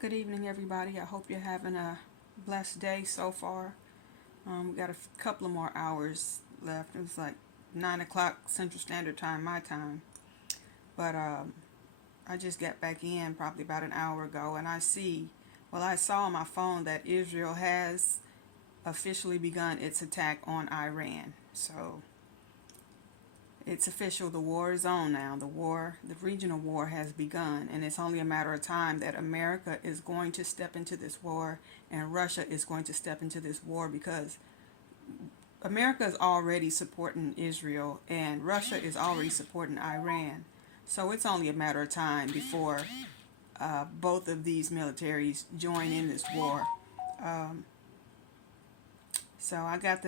Good evening, everybody. I hope you're having a blessed day so far. We got a couple of more hours left. It was like 9 o'clock Central Standard Time, my time. But I just got back in probably about an hour ago, and I saw on my phone that Israel has officially begun its attack on Iran. So it's official. The war is on now. The regional war has begun, and it's only a matter of time that America is going to step into this war and Russia is going to step into this war, because America is already supporting Israel and Russia is already supporting Iran. So it's only a matter of time before both of these militaries join in this war. Um, so I got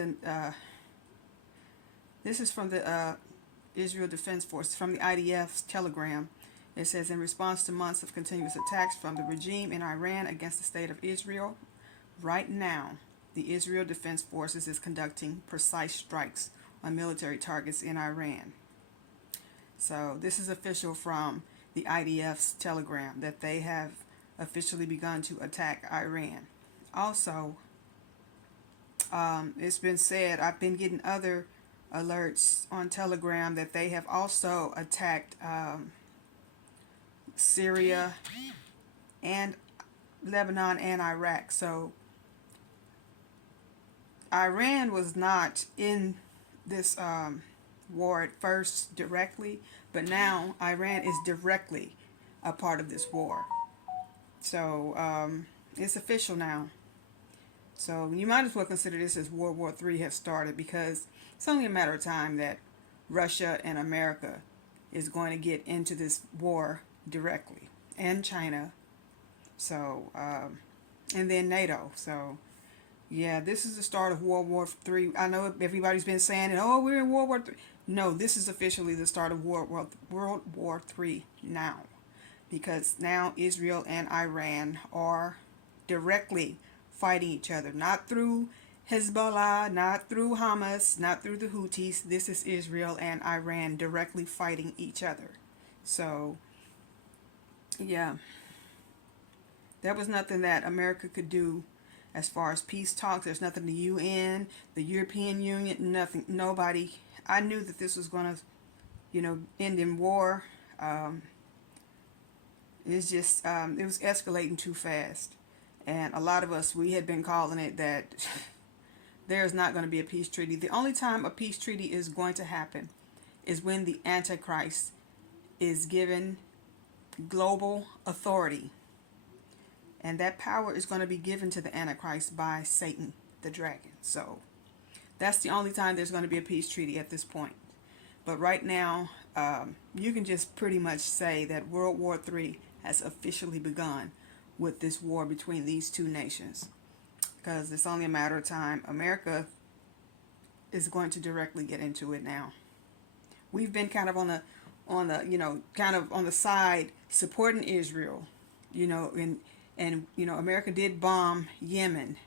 this is from the Israel Defense Force, from the IDF's telegram. It says, in response to months of continuous attacks from the regime in Iran against the state of Israel, right now, the Israel Defense Forces is conducting precise strikes on military targets in Iran. So this is official from the IDF's telegram that they have officially begun to attack Iran. Also, it's been said, I've been getting other alerts on Telegram that they have also attacked Syria and Lebanon and Iraq. So Iran was not in this war at first directly, but now Iran is directly a part of this war. So it's official now. So you might as well consider this as World War III has started, because it's only a matter of time that Russia and America is going to get into this war directly, and China. So, and then NATO. So, yeah, this is the start of World War III. I know everybody's been saying, oh, we're in World War III. No, this is officially the start of World War III now, because now Israel and Iran are directly fighting each other, not through Hezbollah, not through Hamas, not through the Houthis. This is Israel and Iran directly fighting each other. So, yeah, there was nothing that America could do as far as peace talks. There's nothing the UN, the European Union, nothing, nobody. I knew that this was going to, end in war. It's just, it was escalating too fast. And a lot of us, we had been calling it that there's not going to be a peace treaty. The only time a peace treaty is going to happen is when the Antichrist is given global authority. And that power is going to be given to the Antichrist by Satan, the dragon. So that's the only time there's going to be a peace treaty at this point. But right now, you can just pretty much say that World War III has officially begun with this war between these two nations, because it's only a matter of time. America is going to directly get into it now. We've been kind of on the kind of on the side supporting Israel, and America did bomb Yemen,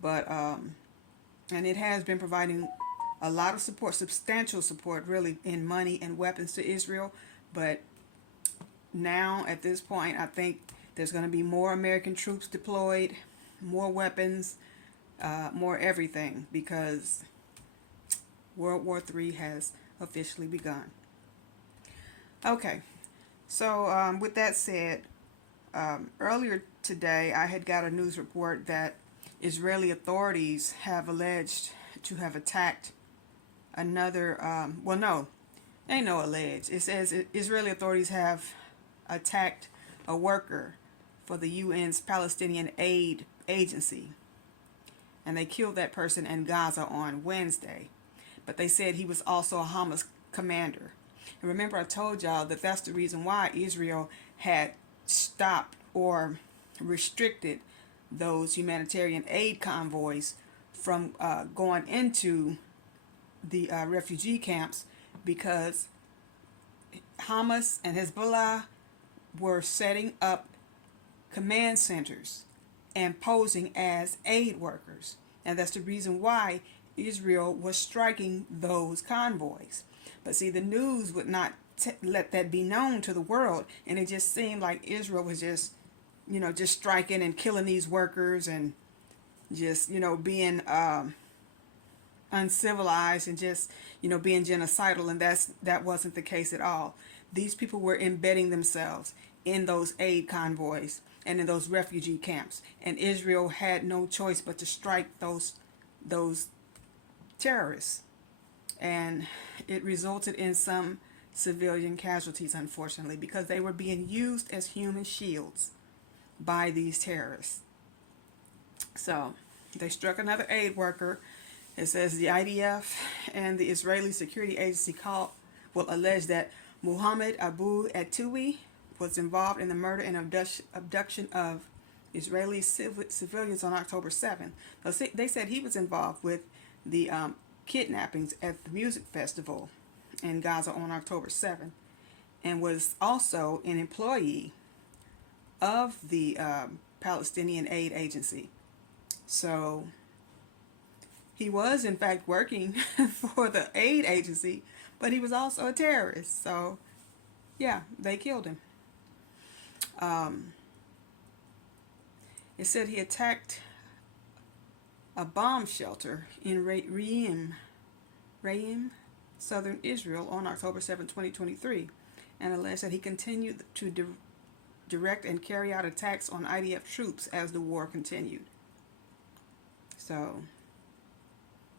but and it has been providing a lot of support, substantial support, really, in money and weapons to Israel. But now at this point, I think there's going to be more American troops deployed, more weapons, more everything, because World War III has officially begun. Okay, so with that said, earlier today I had got a news report that Israeli authorities have alleged to have attacked another, well, no, ain't no alleged. It says Israeli authorities have attacked a worker for the UN's Palestinian Aid Agency, and they killed that person in Gaza on Wednesday. But they said he was also a Hamas commander. And remember, I told y'all that that's the reason why Israel had stopped or restricted those humanitarian aid convoys from going into the refugee camps, because Hamas and Hezbollah were setting up command centers and posing as aid workers. And that's the reason why Israel was striking those convoys. But see, the news would not let that be known to the world, and it just seemed like Israel was just, just striking and killing these workers and just, being uncivilized and just, being genocidal. And that wasn't the case at all. These people were embedding themselves in those aid convoys and in those refugee camps. And Israel had no choice but to strike those terrorists. And it resulted in some civilian casualties, unfortunately, because they were being used as human shields by these terrorists. So they struck another aid worker. It says the IDF and the Israeli Security Agency allege that Muhammad Abu Atoui was involved in the murder and abduction of Israeli civilians on October 7th. They said he was involved with the kidnappings at the music festival in Gaza on October 7th, and was also an employee of the Palestinian Aid Agency. So he was in fact working for the aid agency, but he was also a terrorist. So yeah, they killed him. It said he attacked a bomb shelter in Re'im, southern Israel on October 7, 2023, and alleged that he continued to direct and carry out attacks on IDF troops as the war continued. So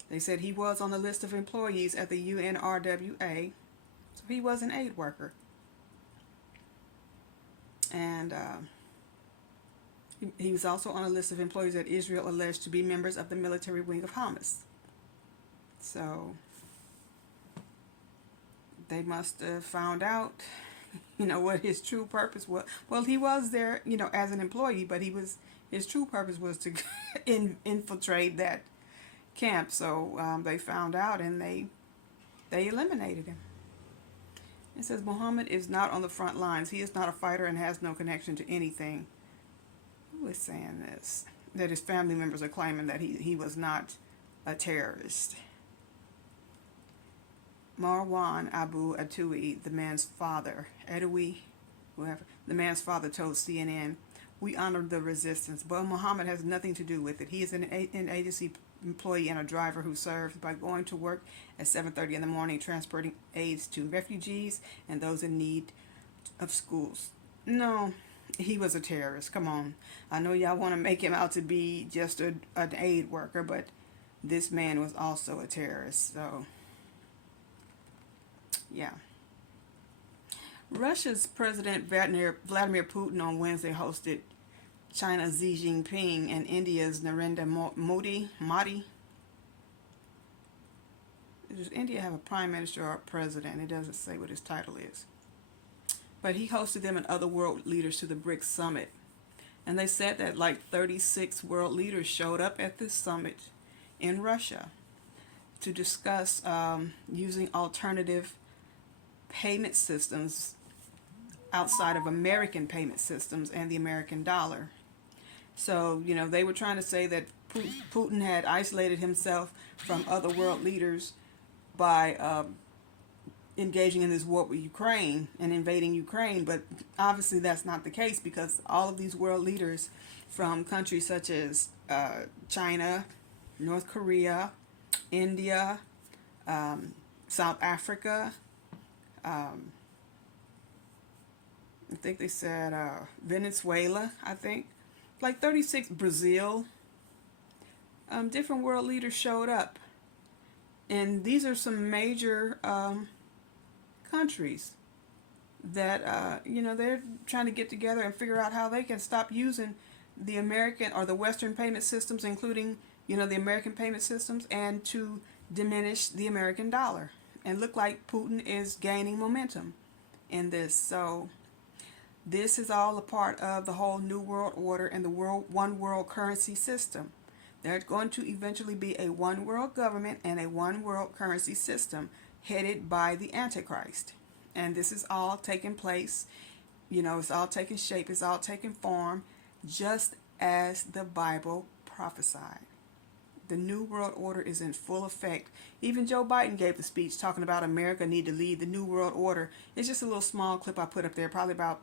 they said he was on the list of employees at the UNRWA, so he was an aid worker. And he was also on a list of employees that Israel alleged to be members of the military wing of Hamas. So they must have found out, what his true purpose was. Well, he was there, as an employee, but his true purpose was to infiltrate that camp. So they found out, and they eliminated him. It says Muhammad is not on the front lines. He is not a fighter and has no connection to anything. Who is saying this? That his family members are claiming that he was not a terrorist. Marwan Abu Atoui, the man's father, the man's father told CNN, "We honor the resistance, but Muhammad has nothing to do with it. He is an agency employee and a driver who serves by going to work at 7:30 in the morning, transporting aids to refugees and those in need of schools." No, he was a terrorist. Come on. I know y'all want to make him out to be just an aid worker, but this man was also a terrorist. So yeah. Russia's President Vladimir Putin on Wednesday hosted China's Xi Jinping and India's Narendra Modi. Does India have a prime minister or a president? It doesn't say what his title is. But he hosted them and other world leaders to the BRICS summit. And they said that like 36 world leaders showed up at this summit in Russia to discuss using alternative payment systems outside of American payment systems and the American dollar. So, they were trying to say that Putin had isolated himself from other world leaders by engaging in this war with Ukraine and invading Ukraine, but obviously that's not the case, because all of these world leaders from countries such as China, North Korea, India, South Africa, I think they said Venezuela, like 36, Brazil, different world leaders showed up. And these are some major countries that, they're trying to get together and figure out how they can stop using the American or the Western payment systems, including, the American payment systems, and to diminish the American dollar. And look like Putin is gaining momentum in this. So this is all a part of the whole New World Order and the one world currency system. There's going to eventually be a one world government and a one world currency system headed by the Antichrist. And this is all taking place, it's all taking shape, it's all taking form, just as the Bible prophesied. The New World Order is in full effect. Even Joe Biden gave the speech talking about America need to lead the New World Order. It's just a little small clip I put up there, probably about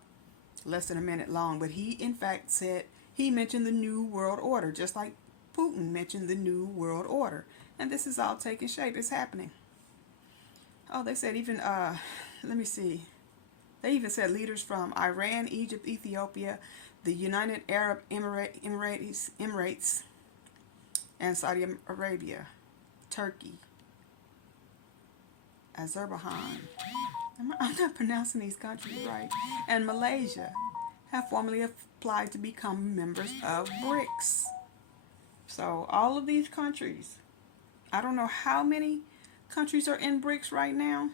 less than a minute long, but he in fact said, he mentioned the New World Order, just like Putin mentioned the New World Order. And this is all taking shape. It's happening. Oh, they said even, let me see. They even said leaders from Iran, Egypt, Ethiopia, the United Arab Emirates, and Saudi Arabia, Turkey, Azerbaijan, I'm not pronouncing these countries right, and Malaysia have formally applied to become members of BRICS. So all of these countries, I don't know how many countries are in BRICS right now,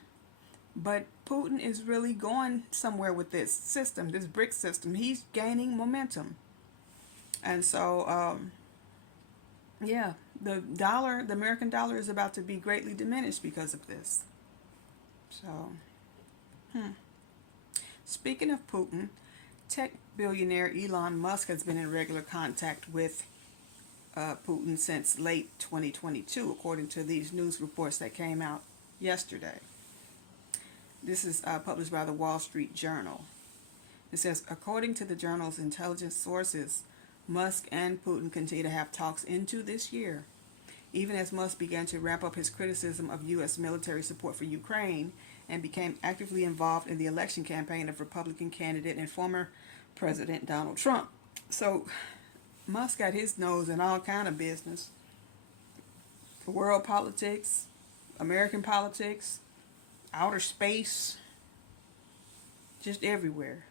but Putin is really going somewhere with this system, this BRICS system. He's gaining momentum. And so, yeah, the American dollar is about to be greatly diminished because of this. So, Speaking of Putin, tech billionaire Elon Musk has been in regular contact with Putin since late 2022, according to these news reports that came out yesterday. This is published by the Wall Street Journal. It says, according to the journal's intelligence sources, Musk and Putin continue to have talks into this year. Even as Musk began to ramp up his criticism of U.S. military support for Ukraine and became actively involved in the election campaign of Republican candidate and former President Donald Trump. So Musk got his nose in all kind of business. World politics, American politics, outer space, just everywhere.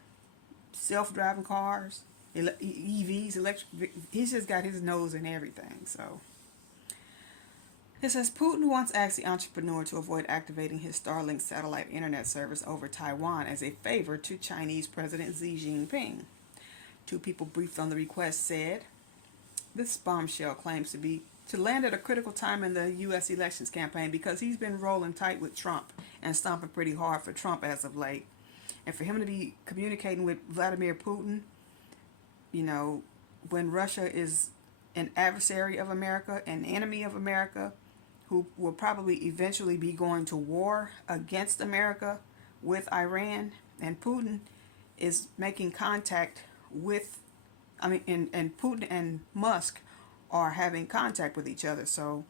Self-driving cars, EVs, electric. He's just got his nose in everything. So it says Putin once asked the entrepreneur to avoid activating his Starlink satellite internet service over Taiwan as a favor to Chinese President Xi Jinping. Two people briefed on the request said this bombshell claims to land at a critical time in the U.S. elections campaign because he's been rolling tight with Trump and stomping pretty hard for Trump as of late. And for him to be communicating with Vladimir Putin, you know, when Russia is an adversary of America, an enemy of America, who will probably eventually be going to war against America with Iran, and Putin is making contact with, and Putin and Musk are having contact with each other. So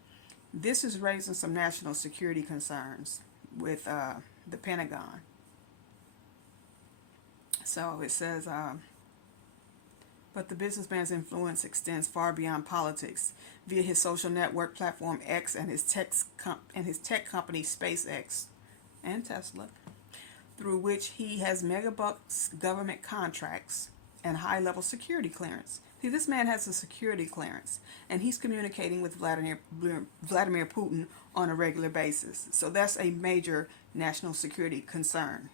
this is raising some national security concerns with the Pentagon. So it says, but the businessman's influence extends far beyond politics via his social network platform X and his tech company SpaceX and Tesla, through which he has megabucks government contracts and high-level security clearance. See, this man has a security clearance, and he's communicating with Vladimir Putin on a regular basis. So that's a major national security concern.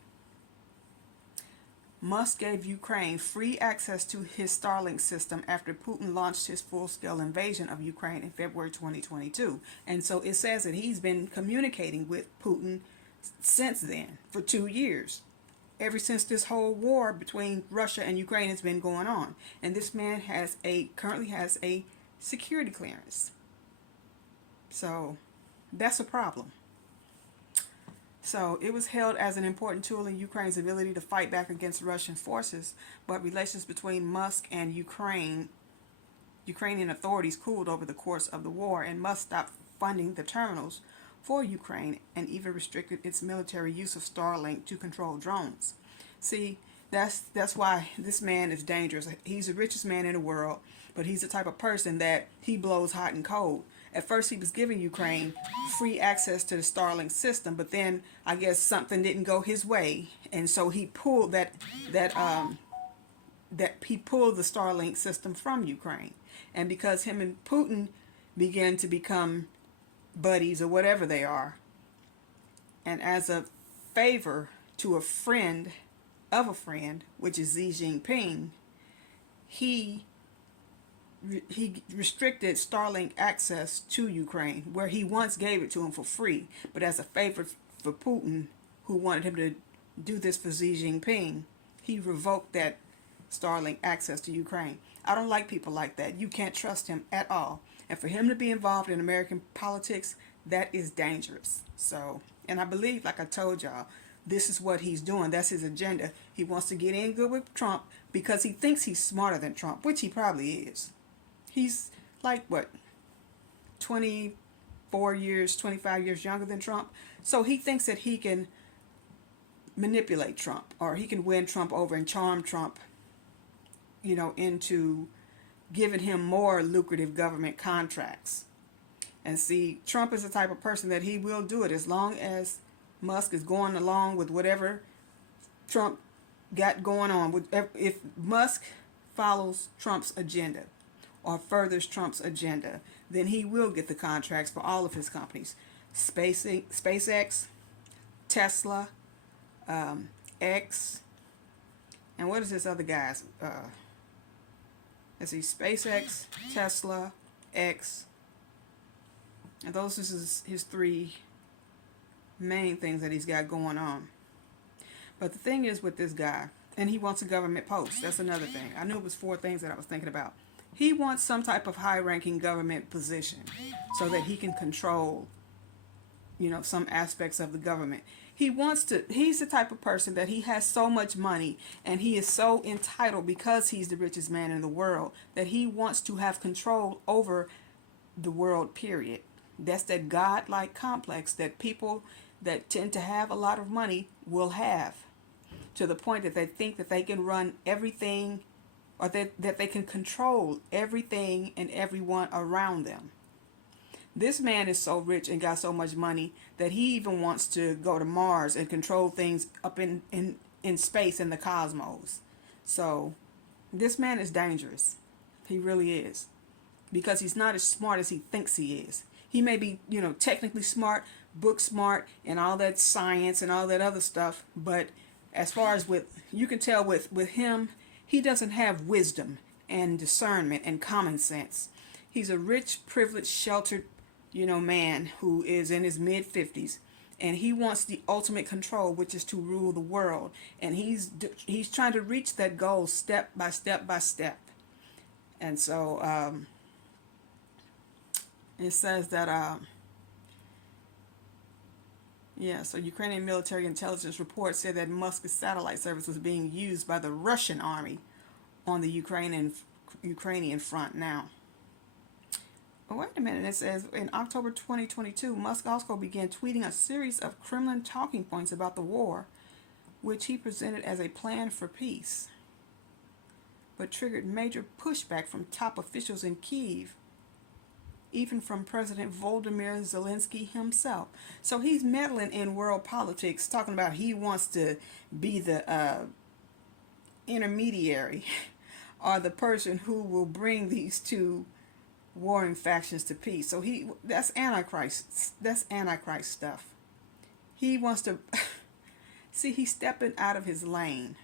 Musk gave Ukraine free access to his Starlink system after Putin launched his full-scale invasion of Ukraine in February 2022. And so it says that he's been communicating with Putin since then for 2 years, ever since this whole war between Russia and Ukraine has been going on. And this man currently has a security clearance. So that's a problem. So it was hailed as an important tool in Ukraine's ability to fight back against Russian forces, but relations between Musk and Ukrainian authorities cooled over the course of the war, and Musk stopped funding the terminals for Ukraine and even restricted its military use of Starlink to control drones. See, that's why this man is dangerous. He's the richest man in the world, but he's the type of person that he blows hot and cold. At first, he was giving Ukraine free access to the Starlink system, but then I guess something didn't go his way, and so he pulled he pulled the Starlink system from Ukraine. And because him and Putin began to become buddies or whatever they are, and as a favor to a friend of a friend, which is Xi Jinping, he restricted Starlink access to Ukraine, where he once gave it to him for free, but as a favor for Putin, who wanted him to do this for Xi Jinping, he revoked that Starlink access to Ukraine. I don't like people like that. You can't trust him at all. And for him to be involved in American politics, that is dangerous. So, and I believe, like I told y'all, this is what he's doing. That's his agenda. He wants to get in good with Trump because he thinks he's smarter than Trump, which he probably is. He's like, what, 24 years, 25 years younger than Trump. So he thinks that he can manipulate Trump, or he can win Trump over and charm Trump, into giving him more lucrative government contracts. And see, Trump is the type of person that he will do it as long as Musk is going along with whatever Trump got going on. If Musk follows Trump's agenda or furthers Trump's agenda, then he will get the contracts for all of his companies. SpaceX, Tesla, X, and what is this other guy's? Let's see, SpaceX, Tesla, X, and those is his three main things that he's got going on. But the thing is with this guy, and he wants a government post. That's another thing. I knew it was 4 things that I was thinking about. He wants some type of high-ranking government position so that he can control, some aspects of the government. He's the type of person that he has so much money and he is so entitled because he's the richest man in the world that he wants to have control over the world, period. That's that God-like complex that people that tend to have a lot of money will have, to the point that they think that they can run everything, or that they can control everything and everyone around them. This man is so rich and got so much money that he even wants to go to Mars and control things up in space, in the cosmos. So this man is dangerous. He really is. Because he's not as smart as he thinks he is. He may be, technically smart, book smart, and all that science and all that other stuff. But as far as you can tell with him, he doesn't have wisdom and discernment and common sense. He's a rich, privileged, sheltered, man who is in his mid-50s. And he wants the ultimate control, which is to rule the world. And he's trying to reach that goal step by step by step. And so it says that, so Ukrainian military intelligence report said that Musk's satellite service was being used by the Russian army on the Ukrainian front now. But wait a minute, it says in October 2022, Musk also began tweeting a series of Kremlin talking points about the war, which he presented as a plan for peace, but triggered major pushback from top officials in Kyiv, even from President Volodymyr Zelensky himself. So he's meddling in world politics, talking about he wants to be the intermediary or the person who will bring these two warring factions to peace. So that's Antichrist. That's Antichrist stuff. He wants to see, he's stepping out of his lane,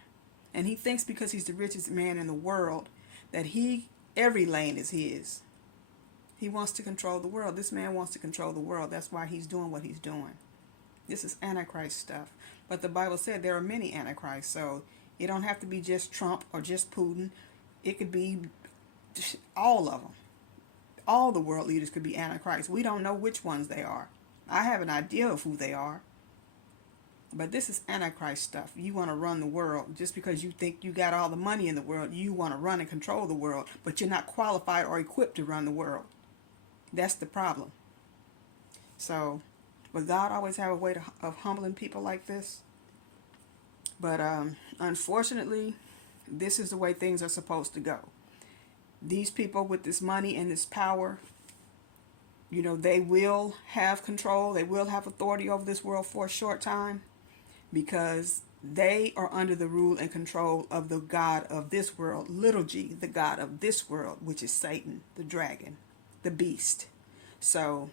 and he thinks because he's the richest man in the world that every lane is his. He wants to control the world. This man wants to control the world. That's why he's doing what he's doing. This is Antichrist stuff. But the Bible said there are many Antichrists, so it don't have to be just Trump or just Putin. It could be all of them. All the world leaders could be Antichrist. We don't know which ones they are. I have an idea of who they are. But this is Antichrist stuff. You want to run the world. Just because you think you got all the money in the world, you want to run and control the world, but you're not qualified or equipped to run the world. That's the problem. So, but God always have a way of humbling people like this. But unfortunately, this is the way things are supposed to go. These people with this money and this power, they will have control. They will have authority over this world for a short time because they are under the rule and control of the God of this world, little g, the God of this world, which is Satan, the dragon, the beast. So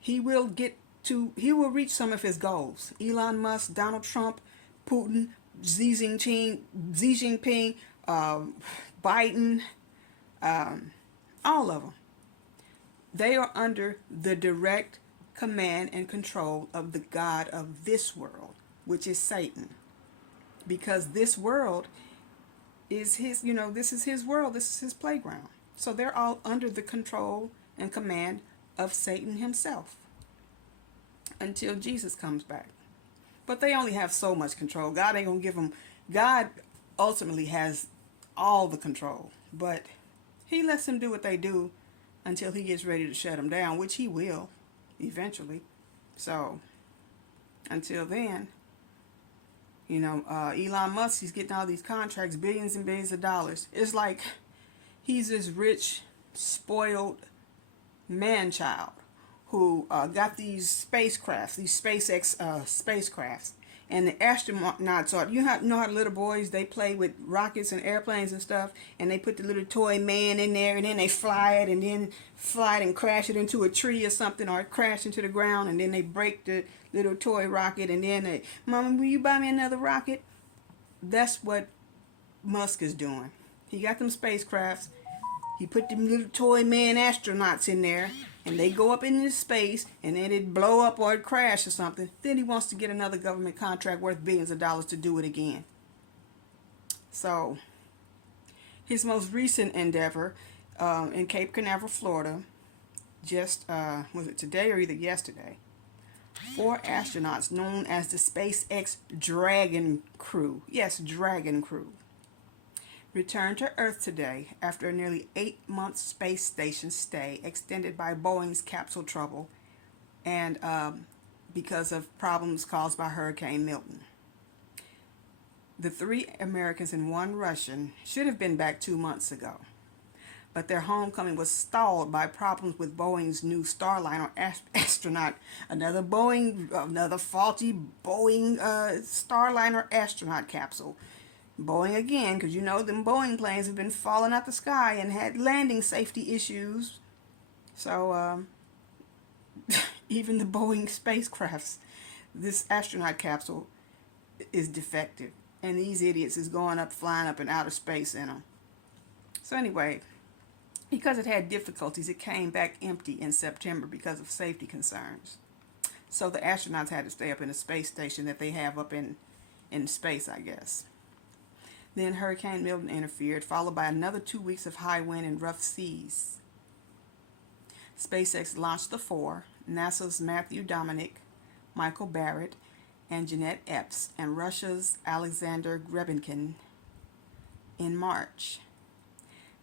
he will reach some of his goals. Elon Musk, Donald Trump, Putin, Xi Jinping, Biden, all of them. They are under the direct command and control of the God of this world, which is Satan. Because this world is his, this is his world, this is his playground. So they're all under the control and command of Satan himself until Jesus comes back. But they only have so much control. God ain't going to give them. God ultimately has all the control. But he lets them do what they do until he gets ready to shut them down, which he will eventually. So until then, Elon Musk, he's getting all these contracts, billions and billions of dollars. It's like he's this rich, spoiled man-child who got these spacecrafts, these SpaceX spacecrafts. And the astronauts are, know how little boys, they play with rockets and airplanes and stuff, and they put the little toy man in there, and then they fly it, and then fly it and crash it into a tree or something, or crash into the ground, and then they break the little toy rocket, and then they, Mama, will you buy me another rocket? That's what Musk is doing. He got them spacecrafts. He put them little toy man astronauts in there, and they go up into space, and then it blow up or it crash or something. Then he wants to get another government contract worth billions of dollars to do it again. So, his most recent endeavor in Cape Canaveral, Florida, just, was it today or either yesterday? 4 astronauts known as the SpaceX Dragon Crew. Yes, Dragon Crew. Returned to Earth today after a nearly 8-month space station stay extended by Boeing's capsule trouble and because of problems caused by Hurricane Milton. The 3 Americans and 1 Russian should have been back 2 months ago, but their homecoming was stalled by problems with Boeing's new Starliner astronaut, another faulty Boeing Starliner astronaut capsule. Boeing again, because them Boeing planes have been falling out the sky and had landing safety issues. So, even the Boeing spacecrafts, this astronaut capsule is defective. And these idiots is flying up in outer space in them. So anyway, because it had difficulties, it came back empty in September because of safety concerns. So the astronauts had to stay up in a space station that they have up in space, I guess. Then Hurricane Milton interfered, followed by another 2 weeks of high wind and rough seas. SpaceX launched the 4, NASA's Matthew Dominic, Michael Barrett, and Jeanette Epps, and Russia's Alexander Grebinkin in March.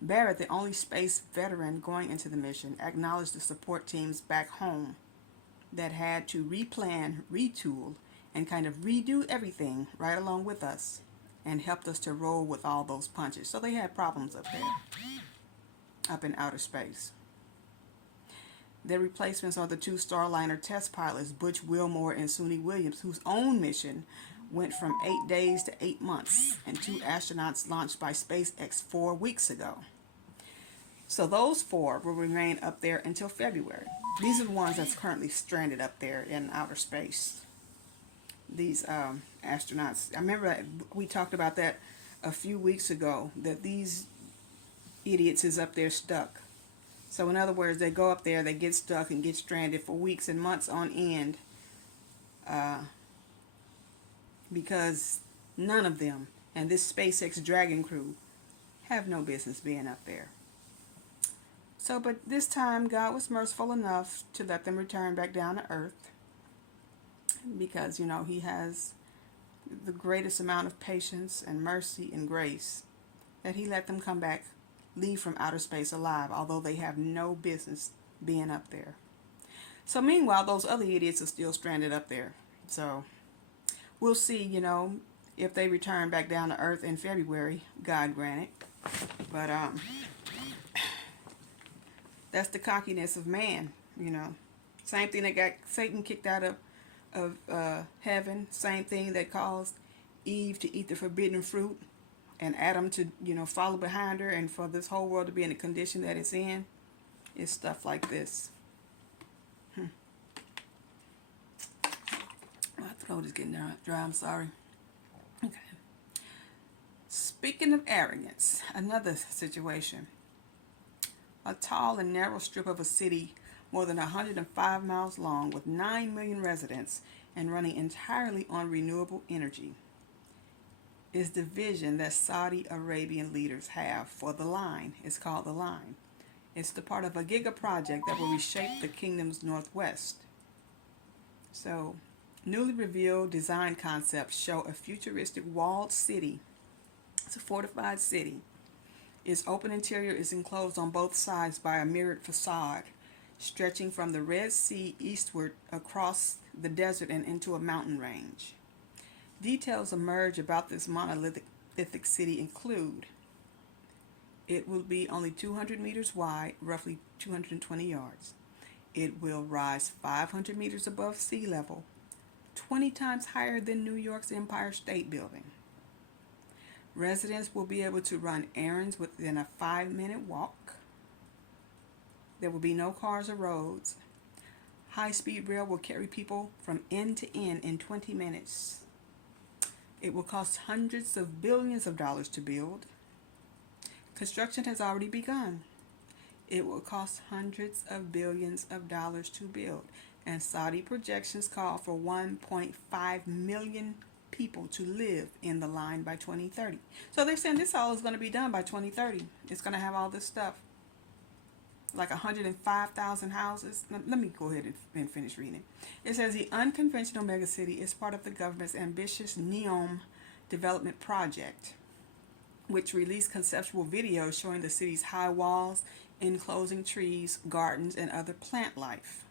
Barrett, the only space veteran going into the mission, acknowledged the support teams back home that had to replan, retool, and kind of redo everything right along with us, and helped us to roll with all those punches. So they had problems up there, up in outer space. Their replacements are the 2 Starliner test pilots, Butch Wilmore and Suni Williams, whose own mission went from 8 days to 8 months, and 2 astronauts launched by SpaceX 4 weeks ago. So those 4 will remain up there until February. These are the ones that's currently stranded up there in outer space. These astronauts. I remember we talked about that a few weeks ago, that these idiots is up there stuck. So in other words, they go up there, they get stuck and get stranded for weeks and months on end because none of them and this SpaceX Dragon Crew have no business being up there. So, but this time God was merciful enough to let them return back down to Earth, because he has the greatest amount of patience and mercy and grace that he let them come back, leave from outer space alive, although they have no business being up there. So meanwhile, those other idiots are still stranded up there. So we'll see, if they return back down to Earth in February, God grant it. But that's the cockiness of man, Same thing that got Satan kicked out of heaven, same thing that caused Eve to eat the forbidden fruit and Adam to, follow behind her, and for this whole world to be in the condition that it's in, is stuff like this. My throat is getting dry, I'm sorry. Okay. Speaking of arrogance, another situation. A tall and narrow strip of a city more than 105 miles long with 9 million residents and running entirely on renewable energy is the vision that Saudi Arabian leaders have for the line. It's called the line. It's the part of a giga project that will reshape the kingdom's northwest. So Newly revealed design concepts show a futuristic walled city. It's a fortified city. Its open interior is enclosed on both sides by a mirrored facade, stretching from the Red Sea eastward across the desert and into a mountain range. Details emerge about this monolithic city include: it will be only 200 meters wide, roughly 220 yards. It will rise 500 meters above sea level, 20 times higher than New York's Empire State Building. Residents will be able to run errands within a 5-minute walk. There will be no cars or roads. High-speed rail will carry people from end to end in 20 minutes. It will cost hundreds of billions of dollars to build. Construction has already begun. It will cost hundreds of billions of dollars to build, and Saudi projections call for 1.5 million people to live in the line by 2030. So they're saying this all is going to be done by 2030. It's going to have all this stuff, like 105,000 houses. Let me go ahead and finish reading. It says the unconventional megacity is part of the government's ambitious NEOM development project, which released conceptual videos showing the city's high walls, enclosing trees, gardens, and other plant life,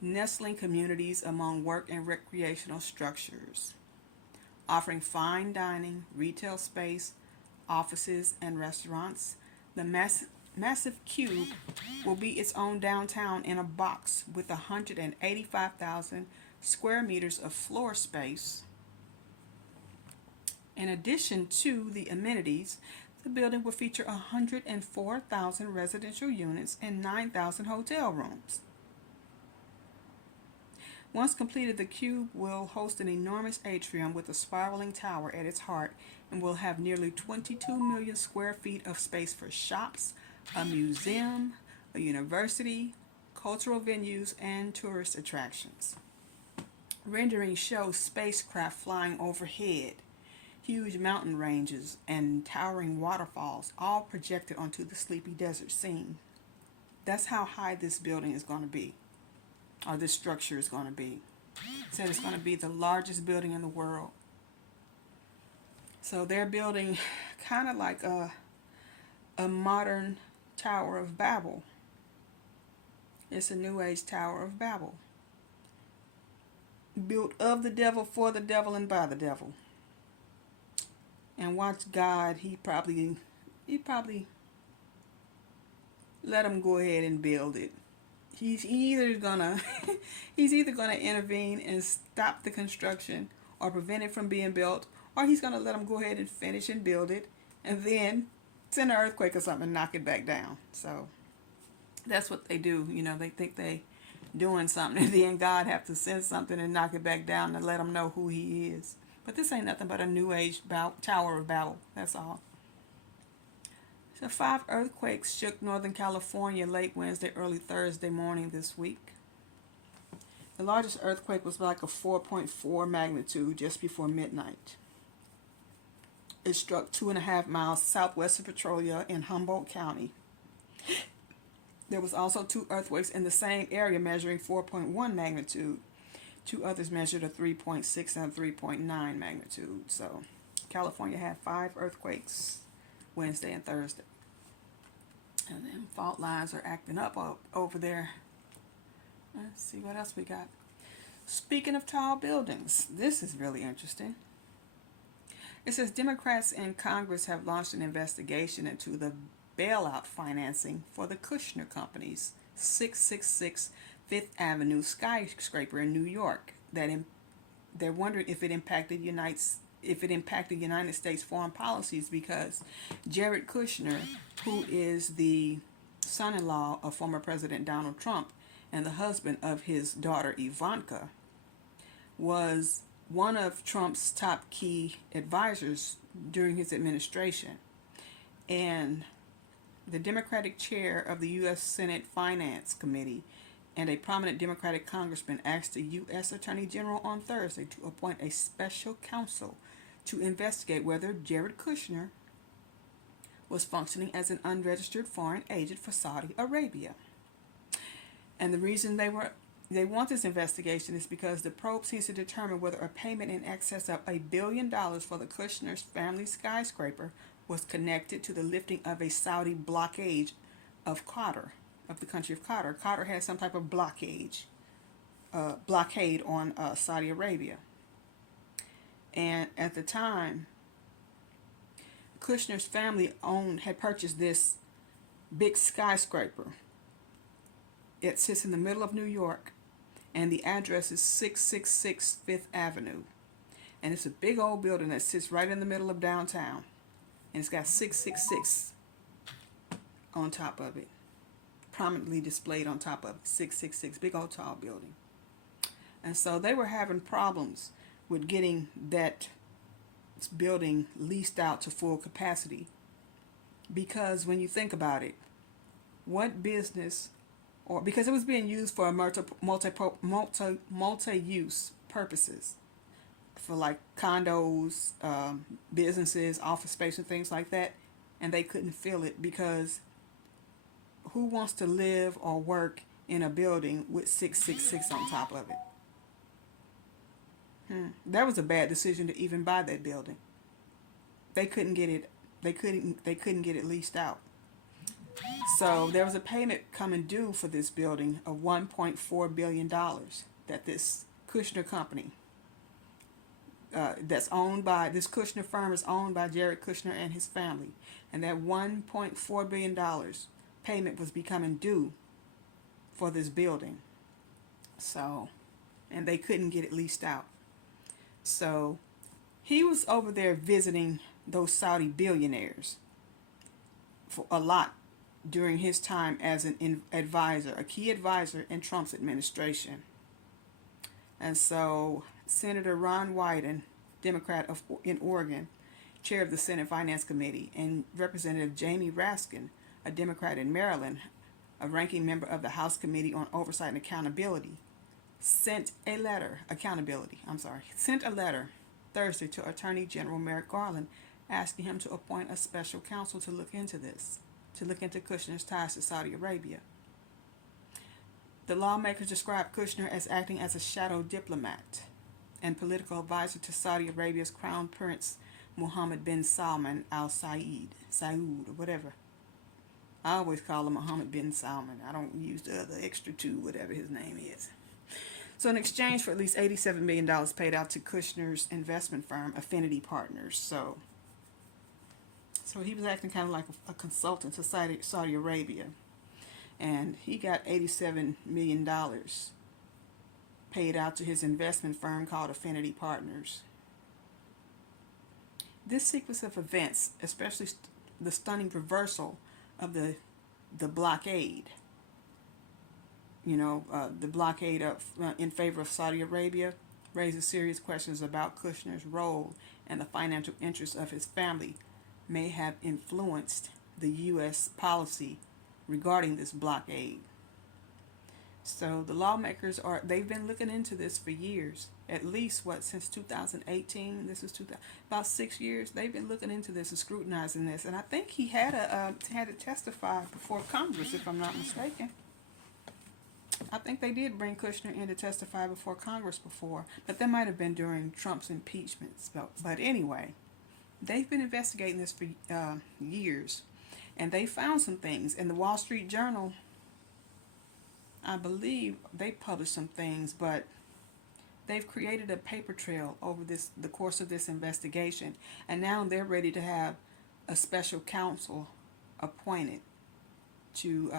nestling communities among work and recreational structures, offering fine dining, retail space, offices, and restaurants. The massive cube will be its own downtown in a box with 185,000 square meters of floor space. In addition to the amenities, the building will feature 104,000 residential units and 9,000 hotel rooms. Once completed, the cube will host an enormous atrium with a spiraling tower at its heart and will have nearly 22 million square feet of space for shops, a museum, a university, cultural venues, and tourist attractions. Renderings show spacecraft flying overhead, huge mountain ranges, and towering waterfalls, all projected onto the sleepy desert scene. That's how high this building is going to be, or this structure is going to be. It said it's going to be the largest building in the world. So they're building kind of like a modern Tower of Babel. It's a New Age Tower of Babel, built of the devil, for the devil, and by the devil. And watch God, he probably let him go ahead and build it. He's either gonna intervene and stop the construction or prevent it from being built, or he's gonna let him go ahead and finish and build it, and then send an earthquake or something and knock it back down. So that's what they do. You know, they think they doing something, and then God have to send something and knock it back down to let them know who he is. But this ain't nothing but a New Age Tower of Babel. That's all. So 5 earthquakes shook Northern California late Wednesday, early Thursday morning this week. The largest earthquake was like a 4.4 magnitude just before midnight. It struck 2.5 miles southwest of Petrolia in Humboldt County. There was also 2 earthquakes in the same area measuring 4.1 magnitude. 2 others measured a 3.6 and a 3.9 magnitude. So California had 5 earthquakes Wednesday and Thursday. And then fault lines are acting up over there. Let's see what else we got. Speaking of tall buildings, this is really interesting. It says Democrats in Congress have launched an investigation into the bailout financing for the Kushner Company's 666 Fifth Avenue skyscraper in New York. They're wondering if it impacted United States foreign policies, because Jared Kushner, who is the son-in-law of former President Donald Trump and the husband of his daughter Ivanka, was one of Trump's top key advisors during his administration. And the Democratic chair of the U.S. Senate Finance Committee and a prominent Democratic congressman asked the U.S. Attorney General on Thursday to appoint a special counsel to investigate whether Jared Kushner was functioning as an unregistered foreign agent for Saudi Arabia. And the reason they were They want this investigation is because the probe seeks to determine whether a payment in excess of $1 billion for the Kushner's family skyscraper was connected to the lifting of a Saudi blockade of Qatar, of the country of Qatar. Qatar had some type of blockade on Saudi Arabia. And at the time, Kushner's family had purchased this big skyscraper. It sits in the middle of New York, and the address is 666 Fifth Avenue. And it's a big old building that sits right in the middle of downtown. And it's got 666 on top of it, prominently displayed on top of it. 666, big old tall building. And so they were having problems with getting that building leased out to full capacity. Because when you think about it, what business, or because it was being used for multi-use purposes, for like condos, businesses, office space, and things like that, and they couldn't fill it because who wants to live or work in a building with 666 on top of it? That was a bad decision to even buy that building. They couldn't get it. They couldn't get it leased out. So there was a payment coming due for this building of $1.4 billion that this Kushner company, that's owned by, this Kushner firm is owned by Jared Kushner and his family. And that $1.4 billion payment was becoming due for this building. So, and they couldn't get it leased out. So he was over there visiting those Saudi billionaires for a lot during his time as an advisor, a key advisor in Trump's administration. And so Senator Ron Wyden, Democrat in Oregon, chair of the Senate Finance Committee, and Representative Jamie Raskin, a Democrat in Maryland, a ranking member of the House Committee on Oversight and Accountability, sent a letter Thursday to Attorney General Merrick Garland asking him to appoint a special counsel to look into Kushner's ties to Saudi Arabia. The lawmakers described Kushner as acting as a shadow diplomat and political advisor to Saudi Arabia's Crown Prince Mohammed bin Salman Al Saud, or whatever. I always call him Mohammed bin Salman. I don't use the other extra two, whatever his name is. So in exchange for at least $87 million paid out to Kushner's investment firm, Affinity Partners. So he was acting kind of like a consultant to Saudi Arabia. And he got $87 million paid out to his investment firm called Affinity Partners. This sequence of events, especially the stunning reversal of the blockade, the blockade in favor of Saudi Arabia, raises serious questions about Kushner's role and the financial interests of his family may have influenced the U.S. policy regarding this blockade. So the lawmakers they've been looking into this for years, at least since 2018. This is about 6 years. They've been looking into this and scrutinizing this, and I think he had to testify before Congress, if I'm not mistaken. I think they did bring Kushner in to testify before Congress before, but that might have been during Trump's impeachment. But anyway, they've been investigating this for years, and they found some things. In the Wall Street Journal, I believe they published some things, but they've created a paper trail over the course of this investigation, and now they're ready to have a special counsel appointed to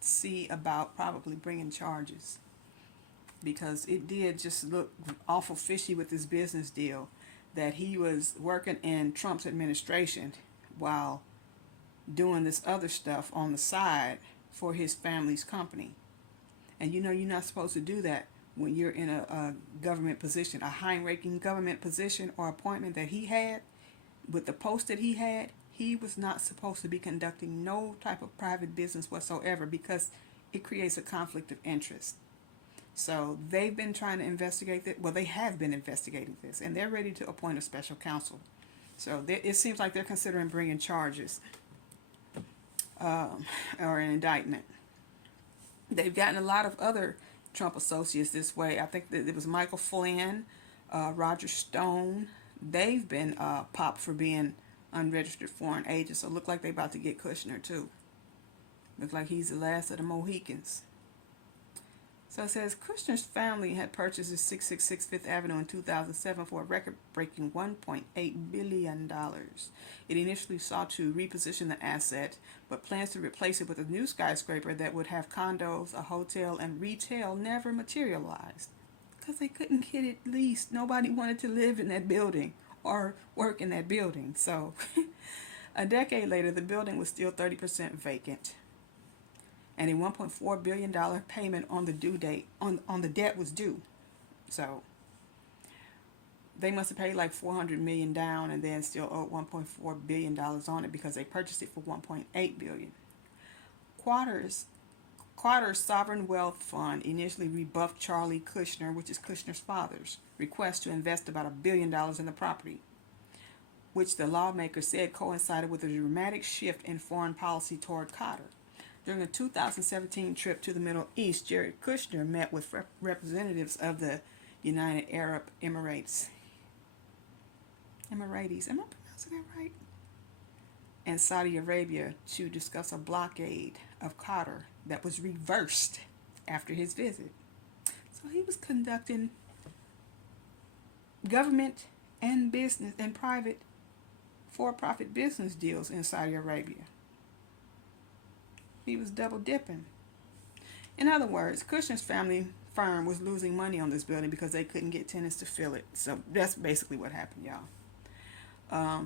see about probably bringing charges, because it did just look awful fishy with this business deal that he was working in Trump's administration while doing this other stuff on the side for his family's company. And you're not supposed to do that when you're in a government position, a high-ranking government position or appointment that he had. With the post that he had, he was not supposed to be conducting no type of private business whatsoever, because it creates a conflict of interest. So they've been trying to investigate that. Well, they have been investigating this, and they're ready to appoint a special counsel. So it seems like they're considering bringing charges or an indictment. They've gotten a lot of other Trump associates this way. I think that it was Michael Flynn, Roger Stone. They've been popped for being unregistered foreign agents. So it look like they about to get Kushner too. Look like he's the last of the Mohicans. So it says Kushner's family had purchased the 666 Fifth Avenue in 2007 for a record-breaking $1.8 billion. It initially sought to reposition the asset, but plans to replace it with a new skyscraper that would have condos, a hotel, and retail never materialized. Because they couldn't get it leased. Nobody wanted to live in that building or work in that building. So a decade later, the building was still 30% vacant. And a $1.4 billion payment on the due date on the debt was due. So they must have paid like $400 million down and then still owed $1.4 billion on it because they purchased it for $1.8 billion. Carter's Sovereign Wealth Fund initially rebuffed Charlie Kushner, which is Kushner's father's, request to invest about $1 billion in the property, which the lawmaker said coincided with a dramatic shift in foreign policy toward Qatar. During a 2017 trip to the Middle East, Jared Kushner met with representatives of the United Arab Emirates. Am I pronouncing that right? And Saudi Arabia to discuss a blockade of Qatar that was reversed after his visit. So he was conducting government and business and private for-profit business deals in Saudi Arabia. He was double dipping. In other words, Kushner's family firm was losing money on this building because they couldn't get tenants to fill it. So that's basically what happened, y'all.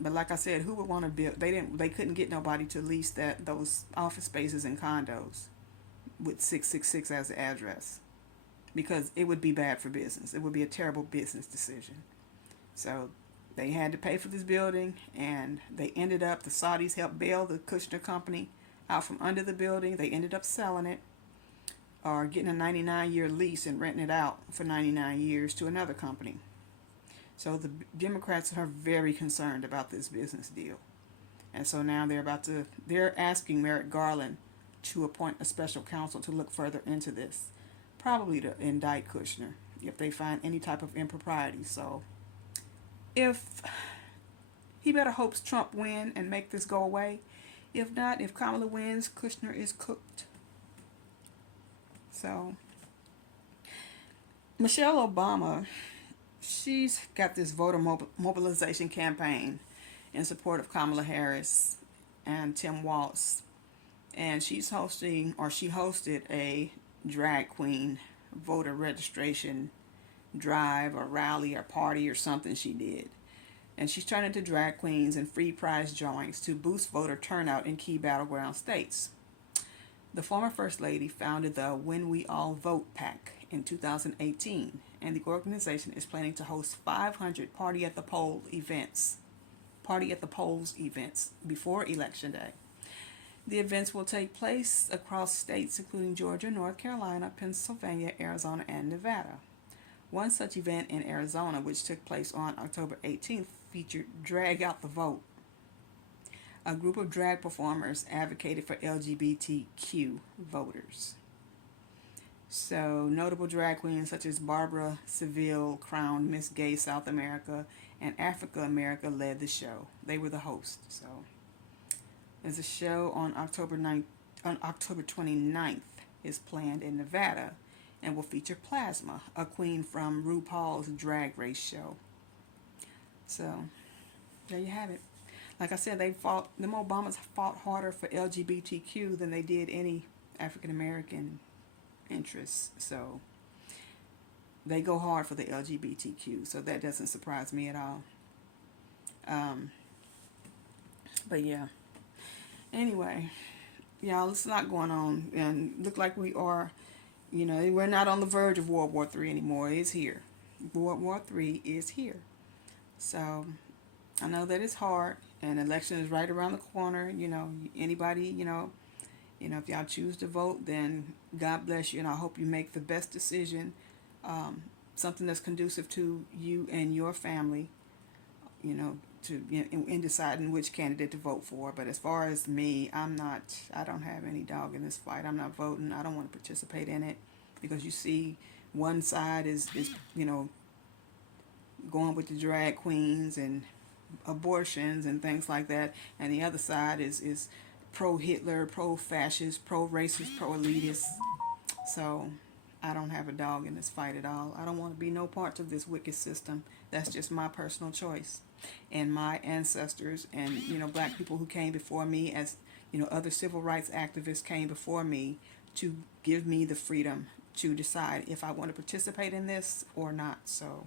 But like I said, who would want to build? They couldn't get nobody to lease those office spaces and condos with 666 as the address because it would be bad for business. It would be a terrible business decision. So they had to pay for this building, and they ended up, the Saudis helped bail the Kushner company out from under the building. They ended up selling it or getting a 99-year lease and renting it out for 99 years to another company. So the Democrats are very concerned about this business deal. And so now they're asking Merrick Garland to appoint a special counsel to look further into this, probably to indict Kushner if they find any type of impropriety. So if he better hopes Trump win and make this go away. If not, if Kamala wins, Kushner is cooked. So Michelle Obama, she's got this voter mobilization campaign in support of Kamala Harris and Tim Walz. And she hosted a drag queen voter registration drive or rally or party or something she did. And she's turning to drag queens and free prize joints to boost voter turnout in key battleground states. The former First Lady founded the When We All Vote PAC in 2018, and the organization is planning to host 500 Party at the Polls events before Election Day. The events will take place across states including Georgia, North Carolina, Pennsylvania, Arizona, and Nevada. One such event in Arizona, which took place on October 18th, featured Drag Out the Vote. A group of drag performers advocated for LGBTQ voters. So notable drag queens such as Barbara Seville crowned Miss Gay South America, and Africa America led the show. They were the hosts. So there's a show on October 29th is planned in Nevada and will feature Plasma, a queen from RuPaul's Drag Race show. So there you have it. Like I said, them Obamas fought harder for LGBTQ than they did any African American interests. So they go hard for the LGBTQ. So that doesn't surprise me at all. But yeah. Anyway, y'all, it's a lot going on, and look like we are, we're not on the verge of World War III anymore. It's here. World War III is here. So I know that it's hard, and election is right around the corner. Anybody, if y'all choose to vote, then God bless you, and I hope you make the best decision, something that's conducive to you and your family, in deciding which candidate to vote for. But as far as me, I don't have any dog in this fight. I'm not voting. I don't want to participate in it. because you see one side is going with the drag queens and abortions and things like that, and the other side is pro-Hitler, pro-fascist, pro-racist, pro-elitist. So I don't have a dog in this fight at all. I don't want to be no parts of this wicked system. That's just my personal choice. And my ancestors and, black people who came before me, as, other civil rights activists came before me to give me the freedom to decide if I want to participate in this or not. So,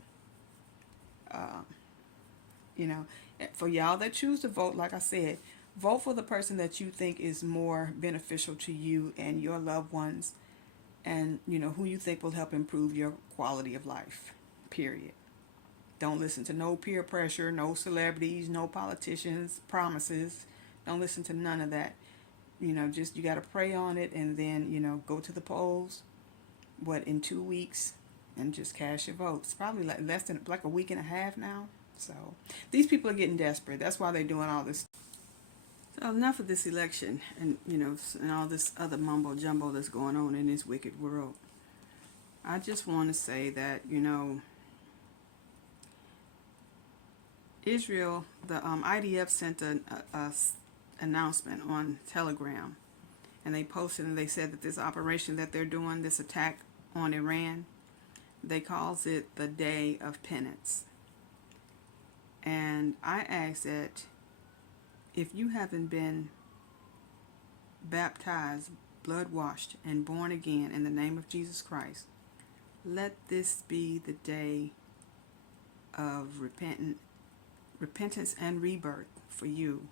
for y'all that choose to vote, like I said, vote for the person that you think is more beneficial to you and your loved ones, and who you think will help improve your quality of life, period. Don't listen to no peer pressure, no celebrities, no politicians promises. Don't listen to none of that. Just you got to pray on it, and then go to the polls in 2 weeks and just cast your votes. Probably less than like a week and a half now. So these people are getting desperate. That's why they're doing all this. So enough of this election and and all this other mumbo jumbo that's going on in this wicked world. I just want to say that Israel, the IDF sent a announcement on Telegram, and they posted and they said that this operation that they're doing, this attack on Iran, they calls it the Day of Penance. And I ask that if you haven't been baptized, blood washed, and born again in the name of Jesus Christ, let this be the day of repentance and rebirth for you,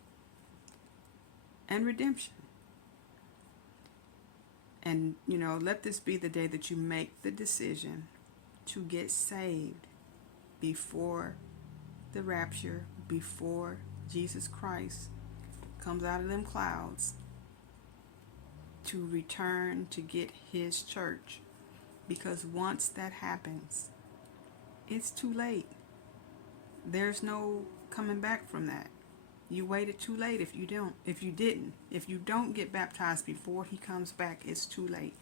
and redemption. And let this be the day that you make the decision to get saved before the rapture, before Jesus Christ comes out of them clouds to return to get his church. Because once that happens, it's too late. There's no coming back from that. You waited too late if you don't. If you don't get baptized before he comes back, it's too late.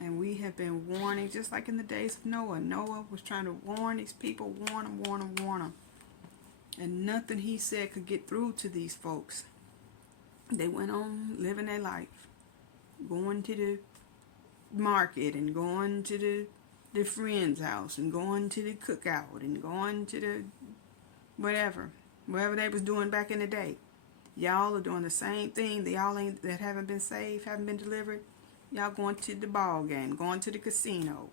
And we have been warning, just like in the days of Noah. Noah was trying to warn these people, warn them. And nothing he said could get through to these folks. They went on living their life, going to the market and going to the friend's house and going to the cookout and going to the whatever they was doing back in the day. Y'all are doing the same thing. That haven't been saved, haven't been delivered. Y'all going to the ball game, going to the casino,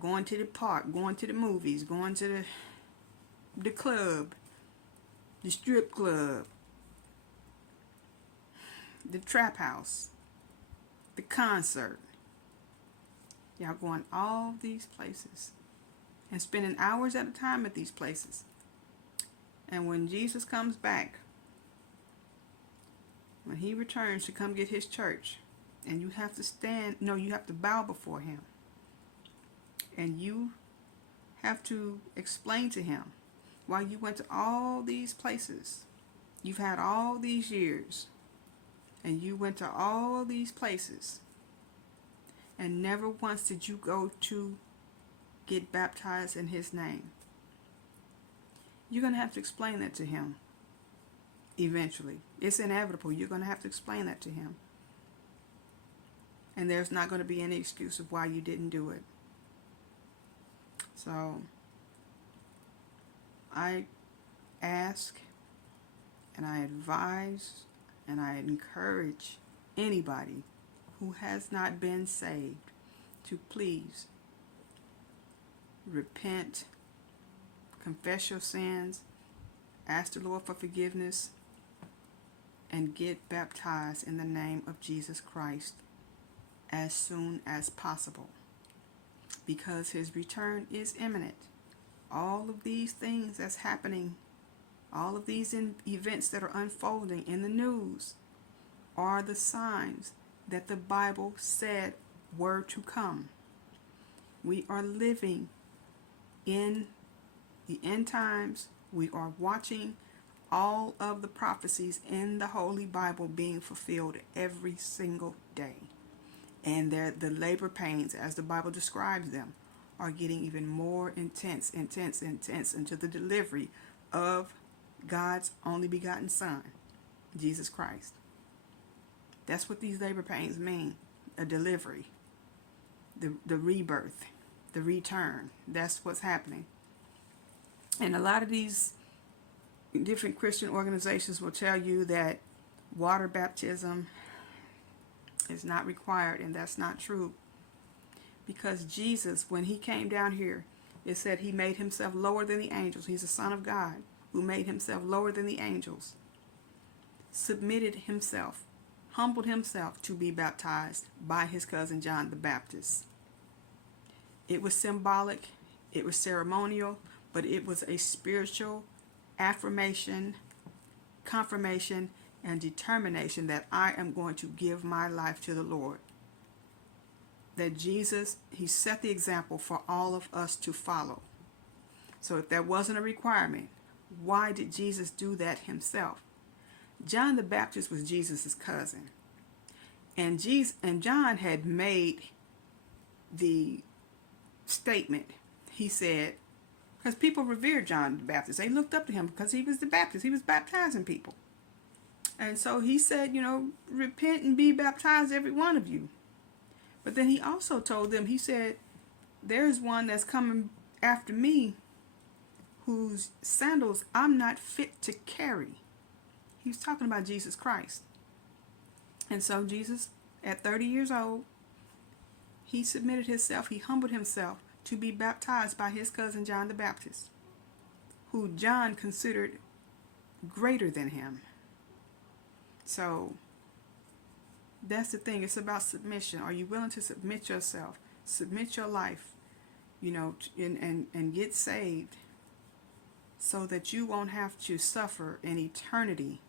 going to the park, going to the movies, going to the club, the strip club, the trap house, the concert. Y'all going all these places and spending hours at a time at these places. And when Jesus comes back, when he returns to come get his church, and you have to you have to bow before him. And you have to explain to him why you went to all these places. You've had all these years, and you went to all these places, and never once did you go to get baptized in his name. You're going to have to explain that to him eventually. It's inevitable. You're going to have to explain that to him. And there's not going to be any excuse of why you didn't do it. So I ask and I advise and I encourage anybody who has not been saved to please repent, confess your sins, ask the Lord for forgiveness, and get baptized in the name of Jesus Christ as soon as possible, because his return is imminent. All of these things that's happening, all of these events that are unfolding in the news are the signs that the Bible said were to come. We are living in the end times. We are watching all of the prophecies in the Holy Bible being fulfilled every single day. And the labor pains, as the Bible describes them, are getting even more intense until the delivery of God's only begotten Son, Jesus Christ. That's what these labor pains mean. A delivery, the rebirth, the return. That's what's happening. And a lot of these different Christian organizations will tell you that water baptism is not required, and that's not true. Because Jesus, when he came down here, it said he made himself lower than the angels. He's the Son of God who made himself lower than the angels, submitted himself, humbled himself to be baptized by his cousin John the Baptist. It was symbolic, it was ceremonial, but it was a spiritual affirmation, confirmation, and determination that I am going to give my life to the Lord. That Jesus, he set the example for all of us to follow. So if that wasn't a requirement, why did Jesus do that himself? John the Baptist was Jesus' cousin. And John had made the statement. He said, because people revered John the Baptist. They looked up to him because he was the Baptist. He was baptizing people. And so he said, repent and be baptized, every one of you. But then he also told them, he said, there's one that's coming after me whose sandals I'm not fit to carry. He was talking about Jesus Christ. And so Jesus, at 30 years old, he submitted himself, he humbled himself to be baptized by his cousin John the Baptist, who John considered greater than him. So that's the thing. It's about submission. Are you willing to submit yourself, submit your life, and get saved so that you won't have to suffer an eternity?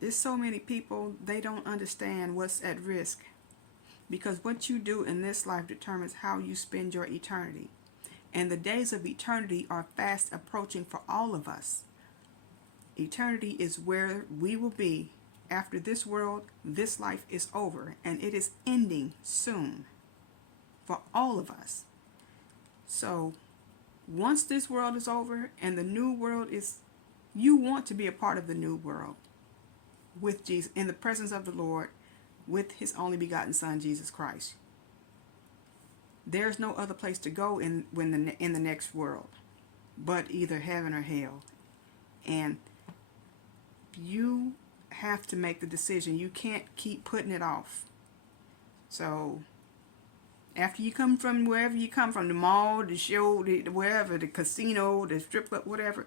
There's so many people, they don't understand what's at risk, because what you do in this life determines how you spend your eternity. And the days of eternity are fast approaching for all of us. Eternity is where we will be after this world, this life is over, and it is ending soon for all of us. So once this world is over and the new world is, you want to be a part of the new world with Jesus, in the presence of the Lord, with his only begotten Son, Jesus Christ. There's no other place to go in the next world but either heaven or hell. And you have to make the decision. You can't keep putting it off. So after you come from wherever you come from, the mall, the show, wherever, the casino, the strip club, whatever,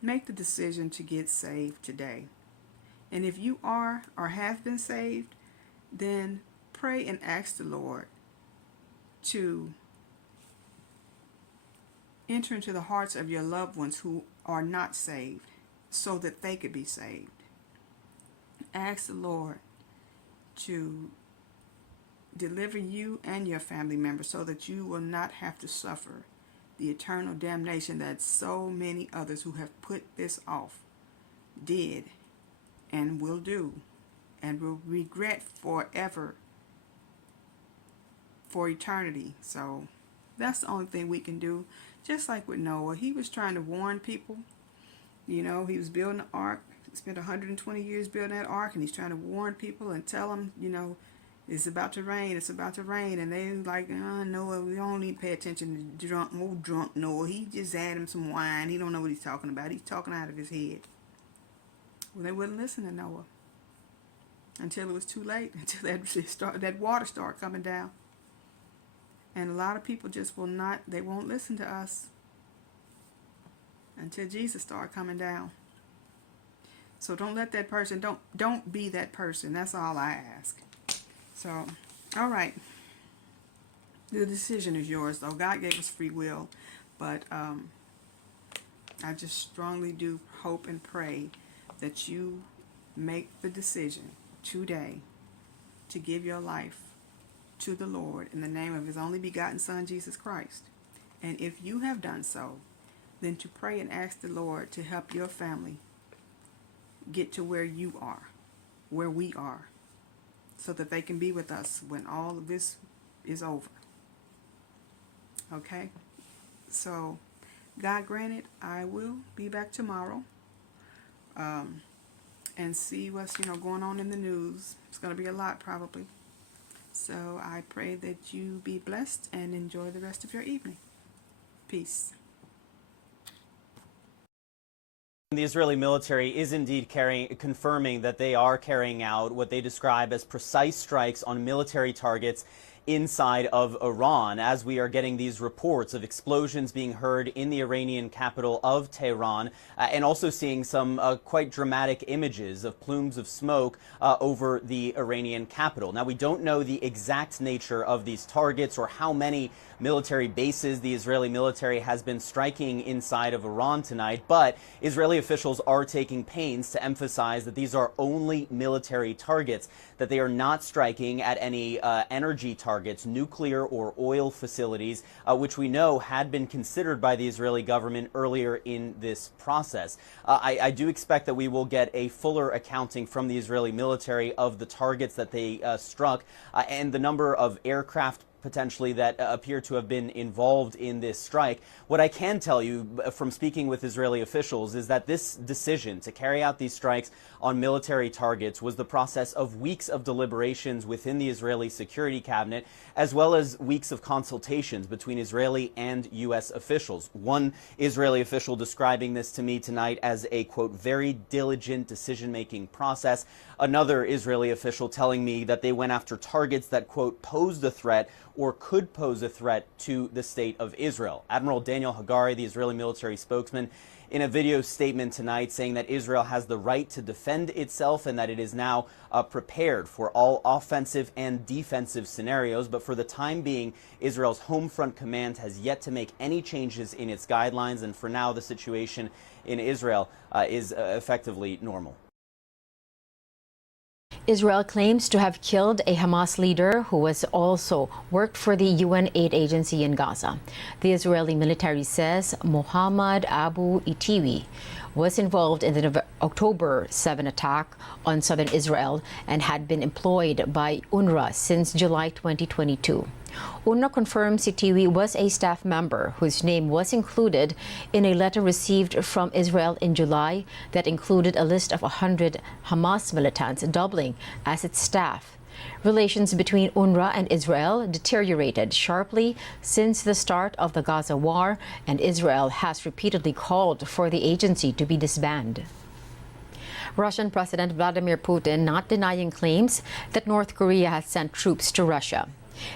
make the decision to get saved today. And if you are or have been saved, then pray and ask the Lord to enter into the hearts of your loved ones who are not saved, so that they could be saved. Ask the Lord to deliver you and your family members so that you will not have to suffer the eternal damnation that so many others who have put this off did and will do and will regret forever, for eternity. So that's the only thing we can do. Just like with Noah, he was trying to warn people. He was building the ark. He spent 120 years building that ark, and he's trying to warn people and tell them, it's about to rain, it's about to rain. And they like, Noah, we don't need to pay attention to drunk Noah. He just had him some wine. He don't know what he's talking about. He's talking out of his head. Well, they wouldn't listen to Noah until it was too late, until that water started coming down. And a lot of people just they won't listen to us until Jesus started coming down. So don't let that person, don't be that person. That's all I ask. So, all right. The decision is yours, though. God gave us free will, but I just strongly do hope and pray that you make the decision today to give your life to the Lord in the name of his only begotten Son, Jesus Christ. And if you have done so, then to pray and ask the Lord to help your family get to where you are, where we are, so that they can be with us when all of this is over. Okay? So, God granted, I will be back tomorrow and see what's, going on in the news. It's going to be a lot probably. So I pray that you be blessed and enjoy the rest of your evening. Peace. The Israeli military is indeed confirming that they are carrying out what they describe as precise strikes on military targets inside of Iran, as we are getting these reports of explosions being heard in the Iranian capital of Tehran, and also seeing some quite dramatic images of plumes of smoke over the Iranian capital. Now, we don't know the exact nature of these targets or how many military bases the Israeli military has been striking inside of Iran tonight, but Israeli officials are taking pains to emphasize that these are only military targets, that they are not striking at any energy targets, nuclear or oil facilities, which we know had been considered by the Israeli government earlier in this process. I do expect that we will get a fuller accounting from the Israeli military of the targets that they struck and the number of aircraft potentially that appear to have been involved in this strike. What I can tell you from speaking with Israeli officials is that this decision to carry out these strikes on military targets was the process of weeks of deliberations within the Israeli Security Cabinet, as well as weeks of consultations between Israeli and U.S. officials. One Israeli official describing this to me tonight as a, quote, very diligent decision-making process. Another Israeli official telling me that they went after targets that, quote, posed a threat or could pose a threat to the state of Israel. Admiral Daniel Hagari, the Israeli military spokesman, in a video statement tonight saying that Israel has the right to defend itself and that it is now prepared for all offensive and defensive scenarios. But for the time being, Israel's Home Front Command has yet to make any changes in its guidelines. And for now, the situation in Israel is effectively normal. Israel claims to have killed a Hamas leader who has also worked for the UN aid agency in Gaza. The Israeli military says Mohammed Abu Itiwi was involved in the October 7 attack on southern Israel and had been employed by UNRWA since July 2022. UNRWA confirms Itiwi was a staff member whose name was included in a letter received from Israel in July that included a list of 100 Hamas militants, doubling as its staff. Relations between UNRWA and Israel deteriorated sharply since the start of the Gaza war, and Israel has repeatedly called for the agency to be disbanded. Russian President Vladimir Putin not denying claims that North Korea has sent troops to Russia.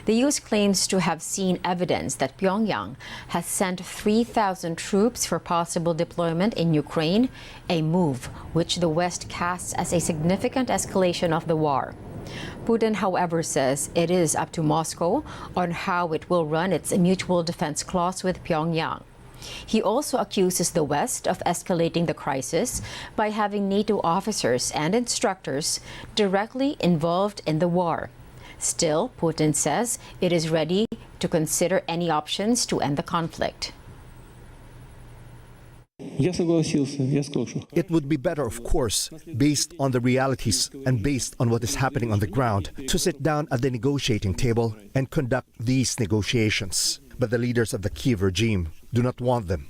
The U.S. claims to have seen evidence that Pyongyang has sent 3,000 troops for possible deployment in Ukraine, a move which the West casts as a significant escalation of the war. Putin, however, says it is up to Moscow on how it will run its mutual defense clause with Pyongyang. He also accuses the West of escalating the crisis by having NATO officers and instructors directly involved in the war. Still, Putin says it is ready to consider any options to end the conflict. It would be better, of course, based on the realities and based on what is happening on the ground, to sit down at the negotiating table and conduct these negotiations. But the leaders of the Kyiv regime do not want them.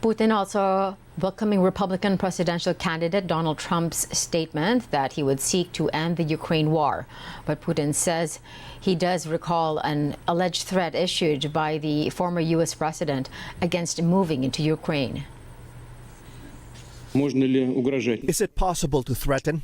Putin also welcoming Republican presidential candidate Donald Trump's statement that he would seek to end the Ukraine war. But Putin says he does recall an alleged threat issued by the former U.S. president against moving into Ukraine. Is it possible to threaten?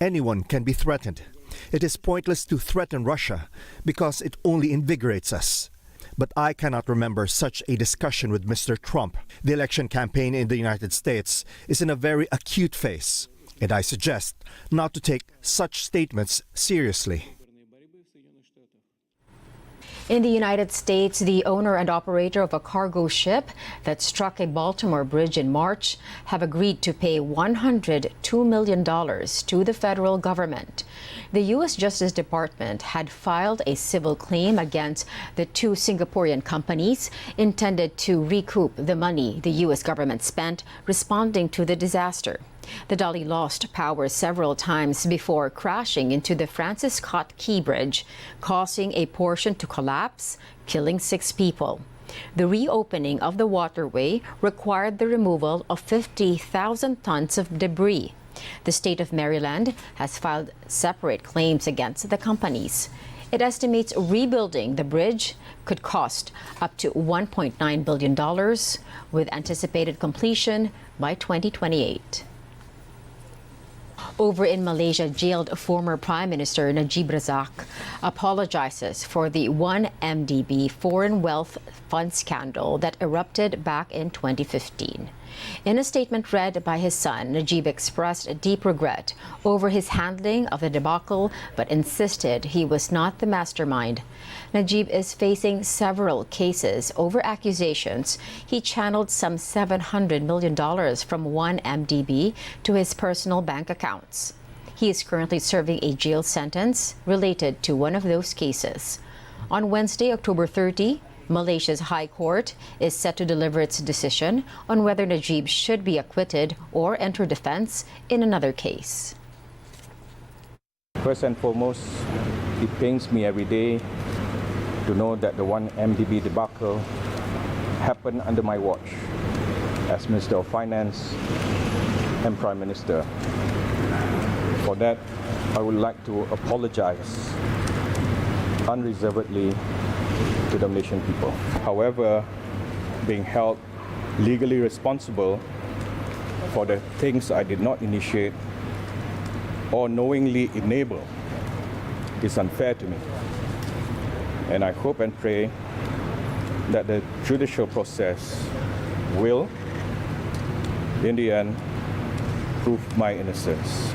Anyone can be threatened. It is pointless to threaten Russia because it only invigorates us. But I cannot remember such a discussion with Mr. Trump. The election campaign in the United States is in a very acute phase, and I suggest not to take such statements seriously. In the United States, the owner and operator of a cargo ship that struck a Baltimore bridge in March have agreed to pay $102 million to the federal government. The U.S. Justice Department had filed a civil claim against the two Singaporean companies intended to recoup the money the U.S. government spent responding to the disaster. The dolly lost power several times before crashing into the Francis Scott Key Bridge, causing a portion to collapse, killing 6 people. The reopening of the waterway required the removal of 50,000 tons of debris. The state of Maryland has filed separate claims against the companies. It estimates rebuilding the bridge could cost up to $1.9 billion, with anticipated completion by 2028. Over in Malaysia, jailed former Prime Minister Najib Razak apologizes for the 1MDB foreign wealth fund scandal that erupted back in 2015. In a statement read by his son, Najib expressed deep regret over his handling of the debacle, but insisted he was not the mastermind. Najib is facing several cases over accusations he channeled some $700 million from 1MDB to his personal bank accounts. He is currently serving a jail sentence related to one of those cases. On Wednesday, October 30, Malaysia's High Court is set to deliver its decision on whether Najib should be acquitted or enter defense in another case. First and foremost, it pains me every day to know that the 1MDB debacle happened under my watch as Minister of Finance and Prime Minister. For that, I would like to apologize unreservedly to the Malaysian people. However, being held legally responsible for the things I did not initiate or knowingly enable is unfair to me. And I hope and pray that the judicial process will, in the end, prove my innocence.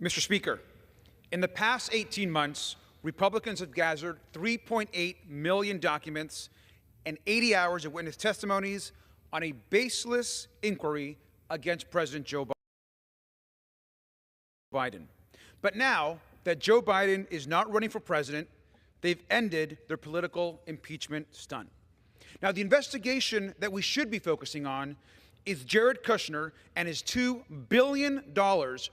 Mr. Speaker, in the past 18 months, Republicans have gathered 3.8 million documents and 80 hours of witness testimonies on a baseless inquiry against President Joe Biden. But now that Joe Biden is not running for president, they've ended their political impeachment stunt. Now, the investigation that we should be focusing on is Jared Kushner and his $2 billion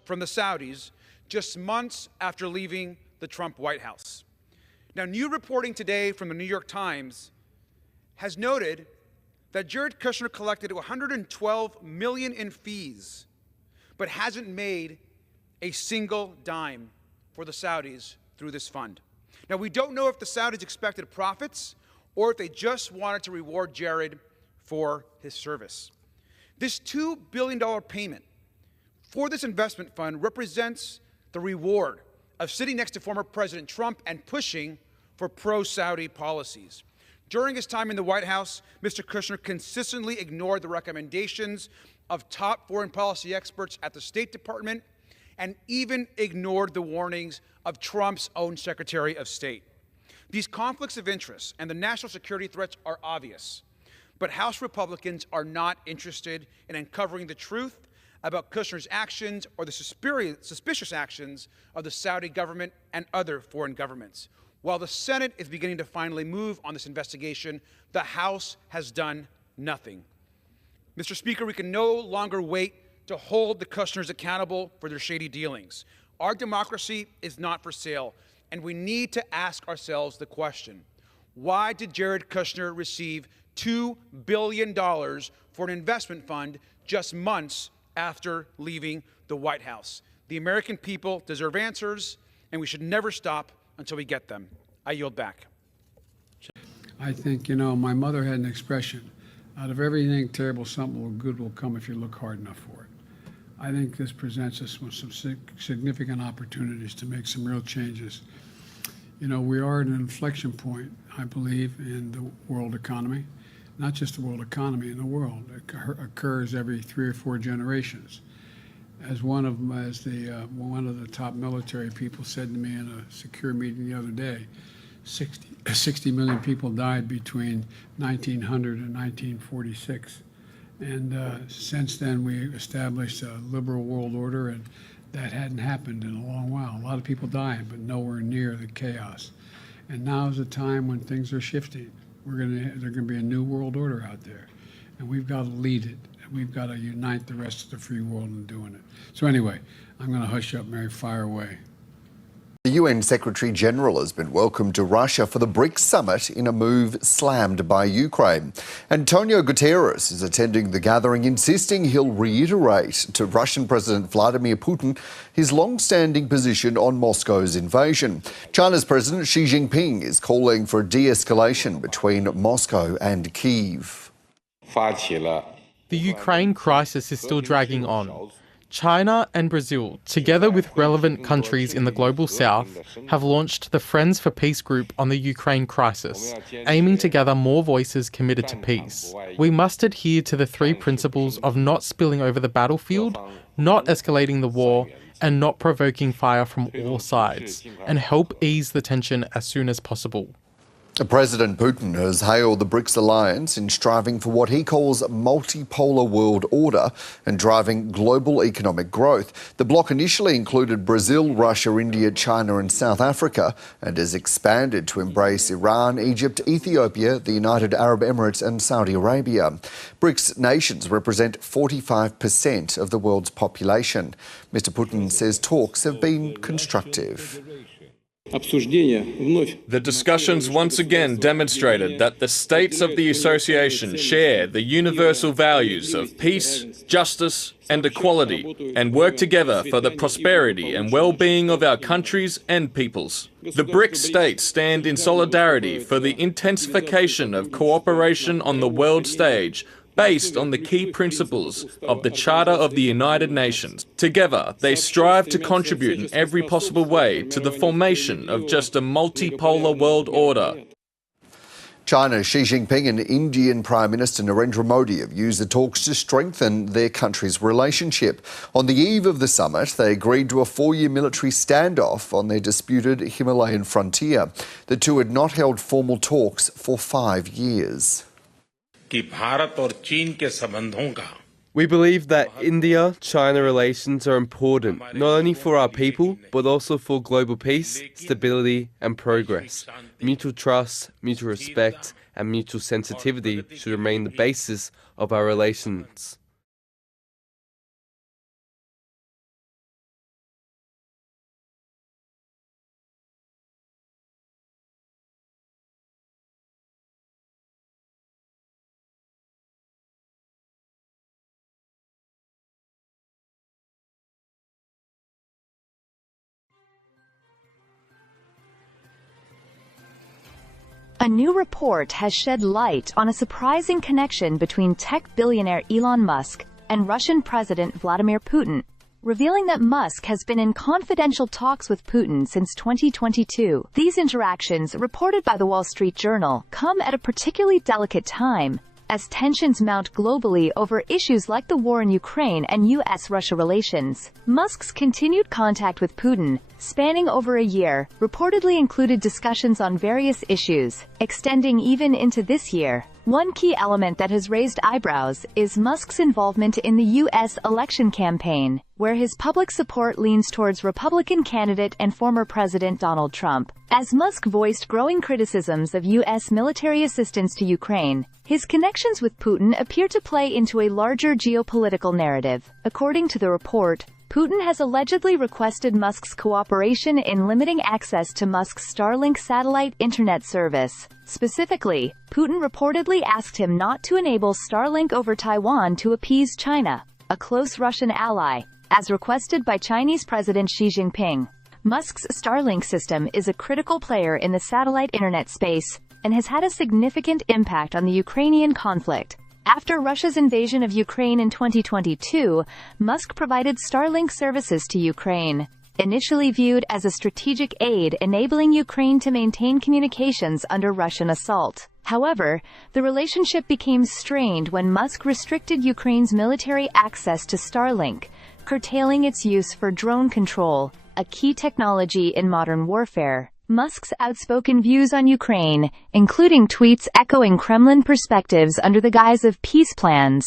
from the Saudis just months after leaving the Trump White House. Now, new reporting today from the New York Times has noted that Jared Kushner collected $112 million in fees, but hasn't made a single dime for the Saudis through this fund. Now, we don't know if the Saudis expected profits or if they just wanted to reward Jared for his service. This $2 billion payment for this investment fund represents the reward of sitting next to former President Trump and pushing for pro-Saudi policies. During his time in the White House, Mr. Kushner consistently ignored the recommendations of top foreign policy experts at the State Department and even ignored the warnings of Trump's own Secretary of State. These conflicts of interest and the national security threats are obvious, but House Republicans are not interested in uncovering the truth about Kushner's actions or the suspicious actions of the Saudi government and other foreign governments. While the Senate is beginning to finally move on this investigation, the House has done nothing. Mr. Speaker, we can no longer wait to hold the Kushners accountable for their shady dealings. Our democracy is not for sale, and we need to ask ourselves the question: why did Jared Kushner receive $2 billion for an investment fund just months after leaving the White House? The American people deserve answers, and we should never stop until we get them. I yield back. I think, my mother had an expression: out of everything terrible, something good will come if you look hard enough for it. I think this presents us with some significant opportunities to make some real changes. We are at an inflection point, I believe, in the world economy. Not just the world economy, in the world. It occurs every 3 or 4 generations. As one of the top military people said to me in a secure meeting the other day, 60 million people died between 1900 and 1946. And since then, we established a liberal world order, and that hadn't happened in a long while. A lot of people dying, but nowhere near the chaos. And now is a time when things are shifting. There's going to be a new world order out there, and we've got to lead it. And we've got to unite the rest of the free world in doing it. So anyway, I'm going to hush up, Mary, fire away. The UN Secretary General has been welcomed to Russia for the BRICS summit in a move slammed by Ukraine. Antonio Guterres is attending the gathering, insisting he'll reiterate to Russian President Vladimir Putin his long-standing position on Moscow's invasion. China's President Xi Jinping is calling for a de-escalation between Moscow and Kyiv. The Ukraine crisis is still dragging on. China and Brazil, together with relevant countries in the global south, have launched the Friends for Peace group on the Ukraine crisis, aiming to gather more voices committed to peace. We must adhere to the three principles of not spilling over the battlefield, not escalating the war, and not provoking fire from all sides, and help ease the tension as soon as possible. President Putin has hailed the BRICS alliance in striving for what he calls a multipolar world order and driving global economic growth. The bloc initially included Brazil, Russia, India, China and South Africa and has expanded to embrace Iran, Egypt, Ethiopia, the United Arab Emirates and Saudi Arabia. BRICS nations represent 45% of the world's population. Mr. Putin says talks have been constructive. The discussions once again demonstrated that the states of the association share the universal values of peace, justice and equality and work together for the prosperity and well-being of our countries and peoples. The BRICS states stand in solidarity for the intensification of cooperation on the world stage based on the key principles of the Charter of the United Nations. Together, they strive to contribute in every possible way to the formation of just a multipolar world order. China's Xi Jinping and Indian Prime Minister Narendra Modi have used the talks to strengthen their countries' relationship. On the eve of the summit, they agreed to a 4-year military standoff on their disputed Himalayan frontier. The two had not held formal talks for 5 years. We believe that India-China relations are important, not only for our people, but also for global peace, stability and progress. Mutual trust, mutual respect and mutual sensitivity should remain the basis of our relations. A new report has shed light on a surprising connection between tech billionaire Elon Musk and Russian President Vladimir Putin, revealing that Musk has been in confidential talks with Putin since 2022. These interactions, reported by the Wall Street Journal, come at a particularly delicate time, as tensions mount globally over issues like the war in Ukraine and U.S.-Russia relations. Musk's continued contact with Putin, spanning over a year, reportedly included discussions on various issues, extending even into this year. One key element that has raised eyebrows is Musk's involvement in the U.S. election campaign, where his public support leans towards Republican candidate and former President Donald Trump. As Musk voiced growing criticisms of U.S. military assistance to Ukraine, his connections with Putin appear to play into a larger geopolitical narrative. According to the report, Putin has allegedly requested Musk's cooperation in limiting access to Musk's Starlink satellite internet service. Specifically, Putin reportedly asked him not to enable Starlink over Taiwan to appease China, a close Russian ally, as requested by Chinese President Xi Jinping. Musk's Starlink system is a critical player in the satellite internet space and has had a significant impact on the Ukrainian conflict. After Russia's invasion of Ukraine in 2022, Musk provided Starlink services to Ukraine, initially viewed as a strategic aid enabling Ukraine to maintain communications under Russian assault. However, the relationship became strained when Musk restricted Ukraine's military access to Starlink, curtailing its use for drone control, a key technology in modern warfare. Musk's outspoken views on Ukraine, including tweets echoing Kremlin perspectives under the guise of peace plans,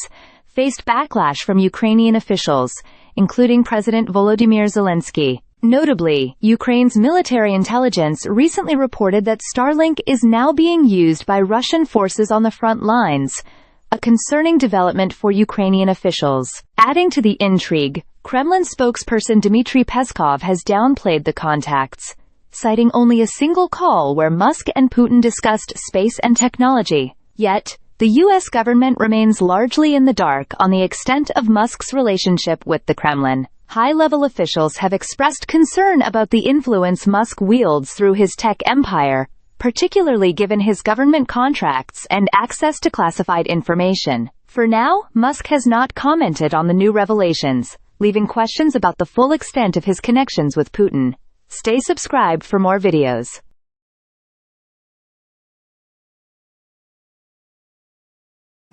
faced backlash from Ukrainian officials, including President Volodymyr Zelensky. Notably, Ukraine's military intelligence recently reported that Starlink is now being used by Russian forces on the front lines, a concerning development for Ukrainian officials. Adding to the intrigue, Kremlin spokesperson Dmitry Peskov has downplayed the contacts, citing only a single call where Musk and Putin discussed space and technology. Yet, the U.S. government remains largely in the dark on the extent of Musk's relationship with the Kremlin. High-level officials have expressed concern about the influence Musk wields through his tech empire, particularly given his government contracts and access to classified information. For now, Musk has not commented on the new revelations, leaving questions about the full extent of his connections with Putin. Stay subscribed for more videos.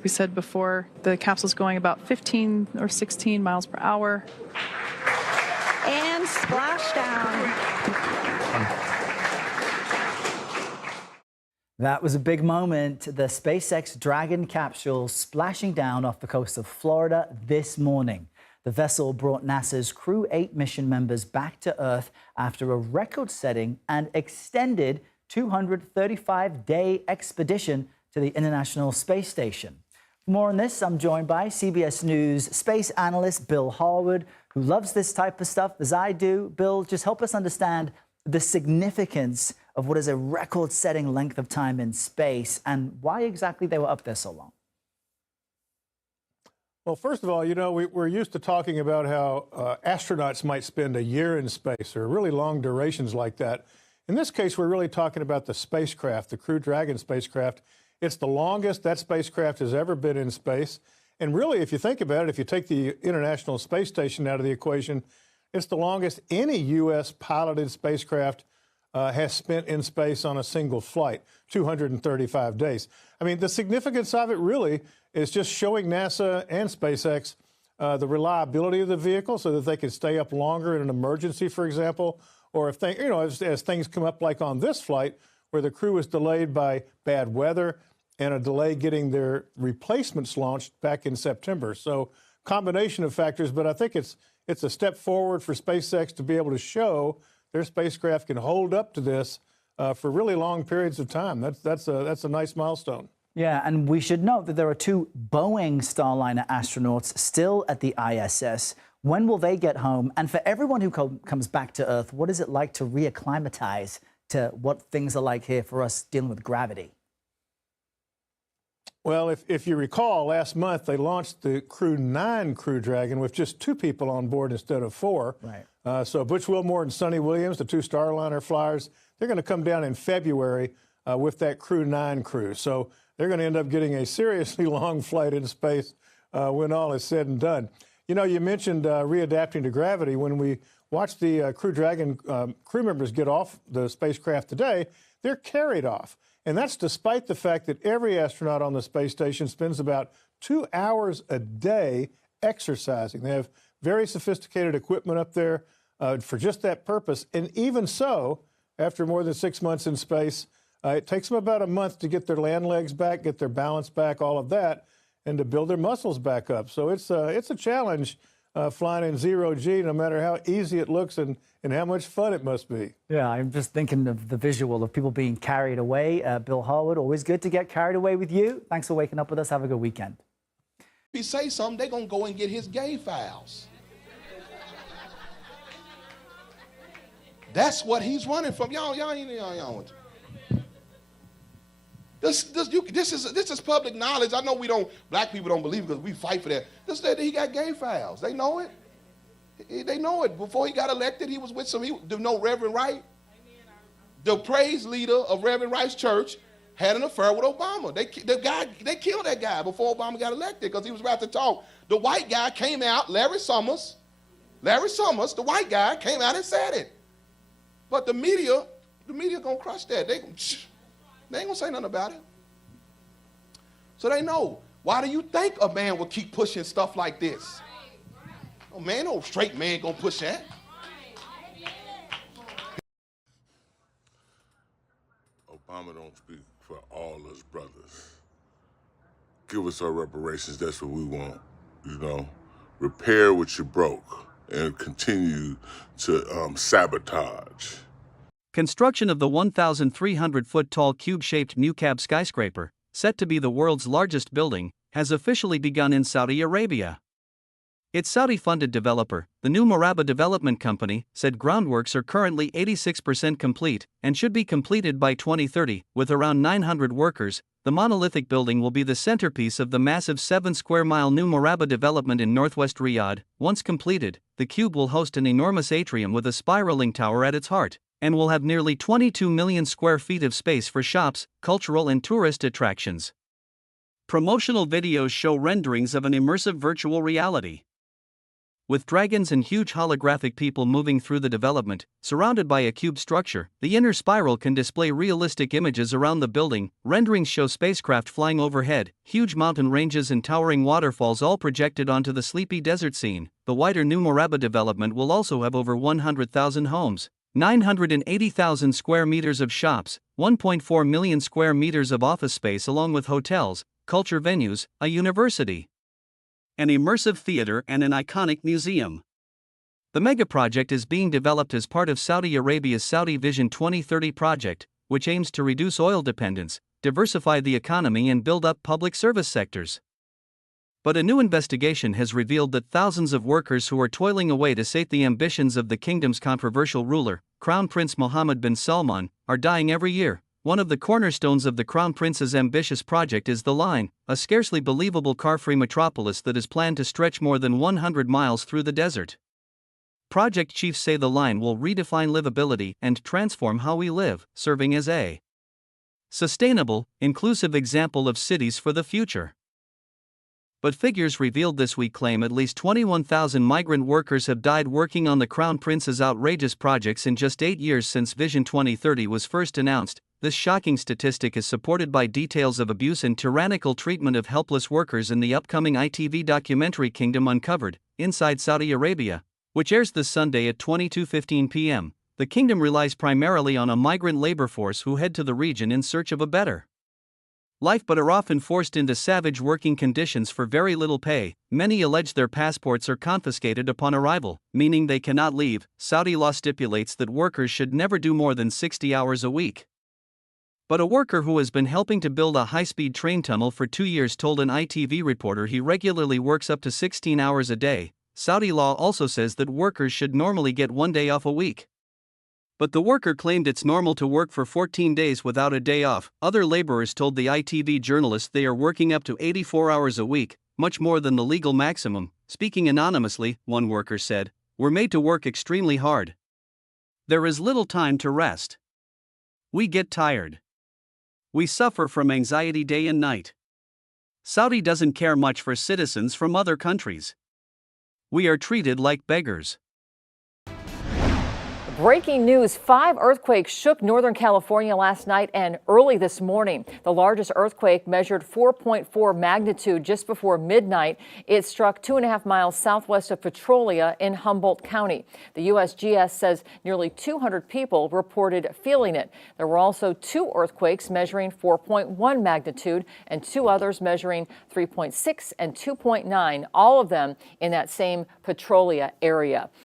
We said before, the capsule's going about 15 or 16 miles per hour. And splashdown. That was a big moment. The SpaceX Dragon capsule splashing down off the coast of Florida this morning. The vessel brought NASA's Crew 8 mission members back to Earth after a record-setting and extended 235-day expedition to the International Space Station. For more on this, I'm joined by CBS News space analyst Bill Harwood, who loves this type of stuff as I do. Bill, just help us understand the significance of what is a record-setting length of time in space and why exactly they were up there so long. Well, first of all, you know, we're used to talking about how astronauts might spend a year in space or really long durations like that. In this case, we're really talking about the spacecraft, the Crew Dragon spacecraft. It's the longest that spacecraft has ever been in space. And really, if you think about it, if you take the International Space Station out of the equation, it's the longest any U.S. piloted spacecraft has spent in space on a single flight, 235 days. I mean, the significance of it really is just showing NASA and SpaceX the reliability of the vehicle so that they can stay up longer in an emergency, for example, or if they, you know, as things come up like on this flight where the crew was delayed by bad weather and a delay getting their replacements launched back in September. So combination of factors, but I think it's a step forward for SpaceX to be able to show their spacecraft can hold up to this for really long periods of time. That's a nice milestone. Yeah, and we should note that there are 2 Boeing Starliner astronauts still at the ISS. When will they get home? And for everyone who comes back to Earth, what is it like to reacclimatize to what things are like here for us dealing with gravity? Well, if you recall, last month they launched the Crew 9 Crew Dragon with just 2 people on board instead of 4. Right. So Butch Wilmore and Sonny Williams, the 2 Starliner flyers, they're going to come down in February with that Crew 9 crew. So they're going to end up getting a seriously long flight in space when all is said and done. You know, you mentioned readapting to gravity. When we watch the Crew Dragon crew members get off the spacecraft today, they're carried off. And that's despite the fact that every astronaut on the space station spends about 2 hours a day exercising. They have very sophisticated equipment up there for just that purpose. And even so, after more than 6 months in space, it takes them about a month to get their land legs back, get their balance back, all of that, and to build their muscles back up. So it's a challenge flying in zero G, no matter how easy it looks and how much fun it must be. Yeah, I'm just thinking of the visual of people being carried away. Bill Harwood, always good to get carried away with you. Thanks for waking up with us. Have a good weekend. If he say something, they're going to go and get his gay files. That's what he's running from. Y'all want This is public knowledge. I know black people don't believe it because we fight for that. He got gay files. They know it. They know it. Before he got elected, he was with Reverend Wright. The praise leader of Reverend Wright's church had an affair with Obama. They killed that guy before Obama got elected because he was about to talk. The white guy came out, Larry Summers, the white guy came out and said it. But the media gonna crush that. They ain't gonna say nothing about it. So they know. Why do you think a man will keep pushing stuff like this? Oh man, no straight man gonna push that. Obama don't speak for all us brothers. Give us our reparations, that's what we want. repair what you broke and continue to sabotage. Construction of the 1,300-foot-tall cube-shaped Muqab skyscraper, set to be the world's largest building, has officially begun in Saudi Arabia. Its Saudi-funded developer, the New Murabba Development Company, said groundworks are currently 86% complete and should be completed by 2030. With around 900 workers, the monolithic building will be the centerpiece of the massive 7-square-mile New Murabba development in northwest Riyadh. Once completed, the cube will host an enormous atrium with a spiraling tower at its heart, and will have nearly 22 million square feet of space for shops, cultural and tourist attractions. Promotional videos show renderings of an immersive virtual reality, with dragons and huge holographic people moving through the development. Surrounded by a cube structure, the inner spiral can display realistic images around the building. Renderings show spacecraft flying overhead, huge mountain ranges and towering waterfalls all projected onto the sleepy desert scene. The wider New Murabba development will also have over 100,000 homes, 980,000 square meters of shops, 1.4 million square meters of office space along with hotels, culture venues, a university, an immersive theater and an iconic museum. The megaproject is being developed as part of Saudi Arabia's Saudi Vision 2030 project, which aims to reduce oil dependence, diversify the economy and build up public service sectors. But a new investigation has revealed that thousands of workers who are toiling away to sate the ambitions of the kingdom's controversial ruler, Crown Prince Mohammed bin Salman, are dying every year. One of the cornerstones of the Crown Prince's ambitious project is the Line, a scarcely believable car-free metropolis that is planned to stretch more than 100 miles through the desert. Project chiefs say the line will redefine livability and transform how we live, serving as a sustainable, inclusive example of cities for the future. But figures revealed this week claim at least 21,000 migrant workers have died working on the Crown Prince's outrageous projects in just 8 years since Vision 2030 was first announced. This shocking statistic is supported by details of abuse and tyrannical treatment of helpless workers in the upcoming ITV documentary Kingdom Uncovered, Inside Saudi Arabia, which airs this Sunday at 22:15 p.m. The kingdom relies primarily on a migrant labor force who head to the region in search of a better life but are often forced into savage working conditions for very little pay. Many allege their passports are confiscated upon arrival, meaning they cannot leave. Saudi law stipulates that workers should never do more than 60 hours a week. But a worker who has been helping to build a high-speed train tunnel for 2 years told an ITV reporter he regularly works up to 16 hours a day. Saudi law also says that workers should normally get 1 day off a week. But the worker claimed it's normal to work for 14 days without a day off. Other laborers told the ITV journalist they are working up to 84 hours a week, much more than the legal maximum. Speaking anonymously, one worker said, "We're made to work extremely hard. There is little time to rest. We get tired. We suffer from anxiety day and night. Saudi doesn't care much for citizens from other countries. We are treated like beggars." Breaking news, 5 earthquakes shook Northern California last night and early this morning. The largest earthquake measured 4.4 magnitude just before midnight. It struck 2.5 miles southwest of Petrolia in Humboldt County. The USGS says nearly 200 people reported feeling it. There were also 2 earthquakes measuring 4.1 magnitude and 2 others measuring 3.6 and 2.9, all of them in that same Petrolia area.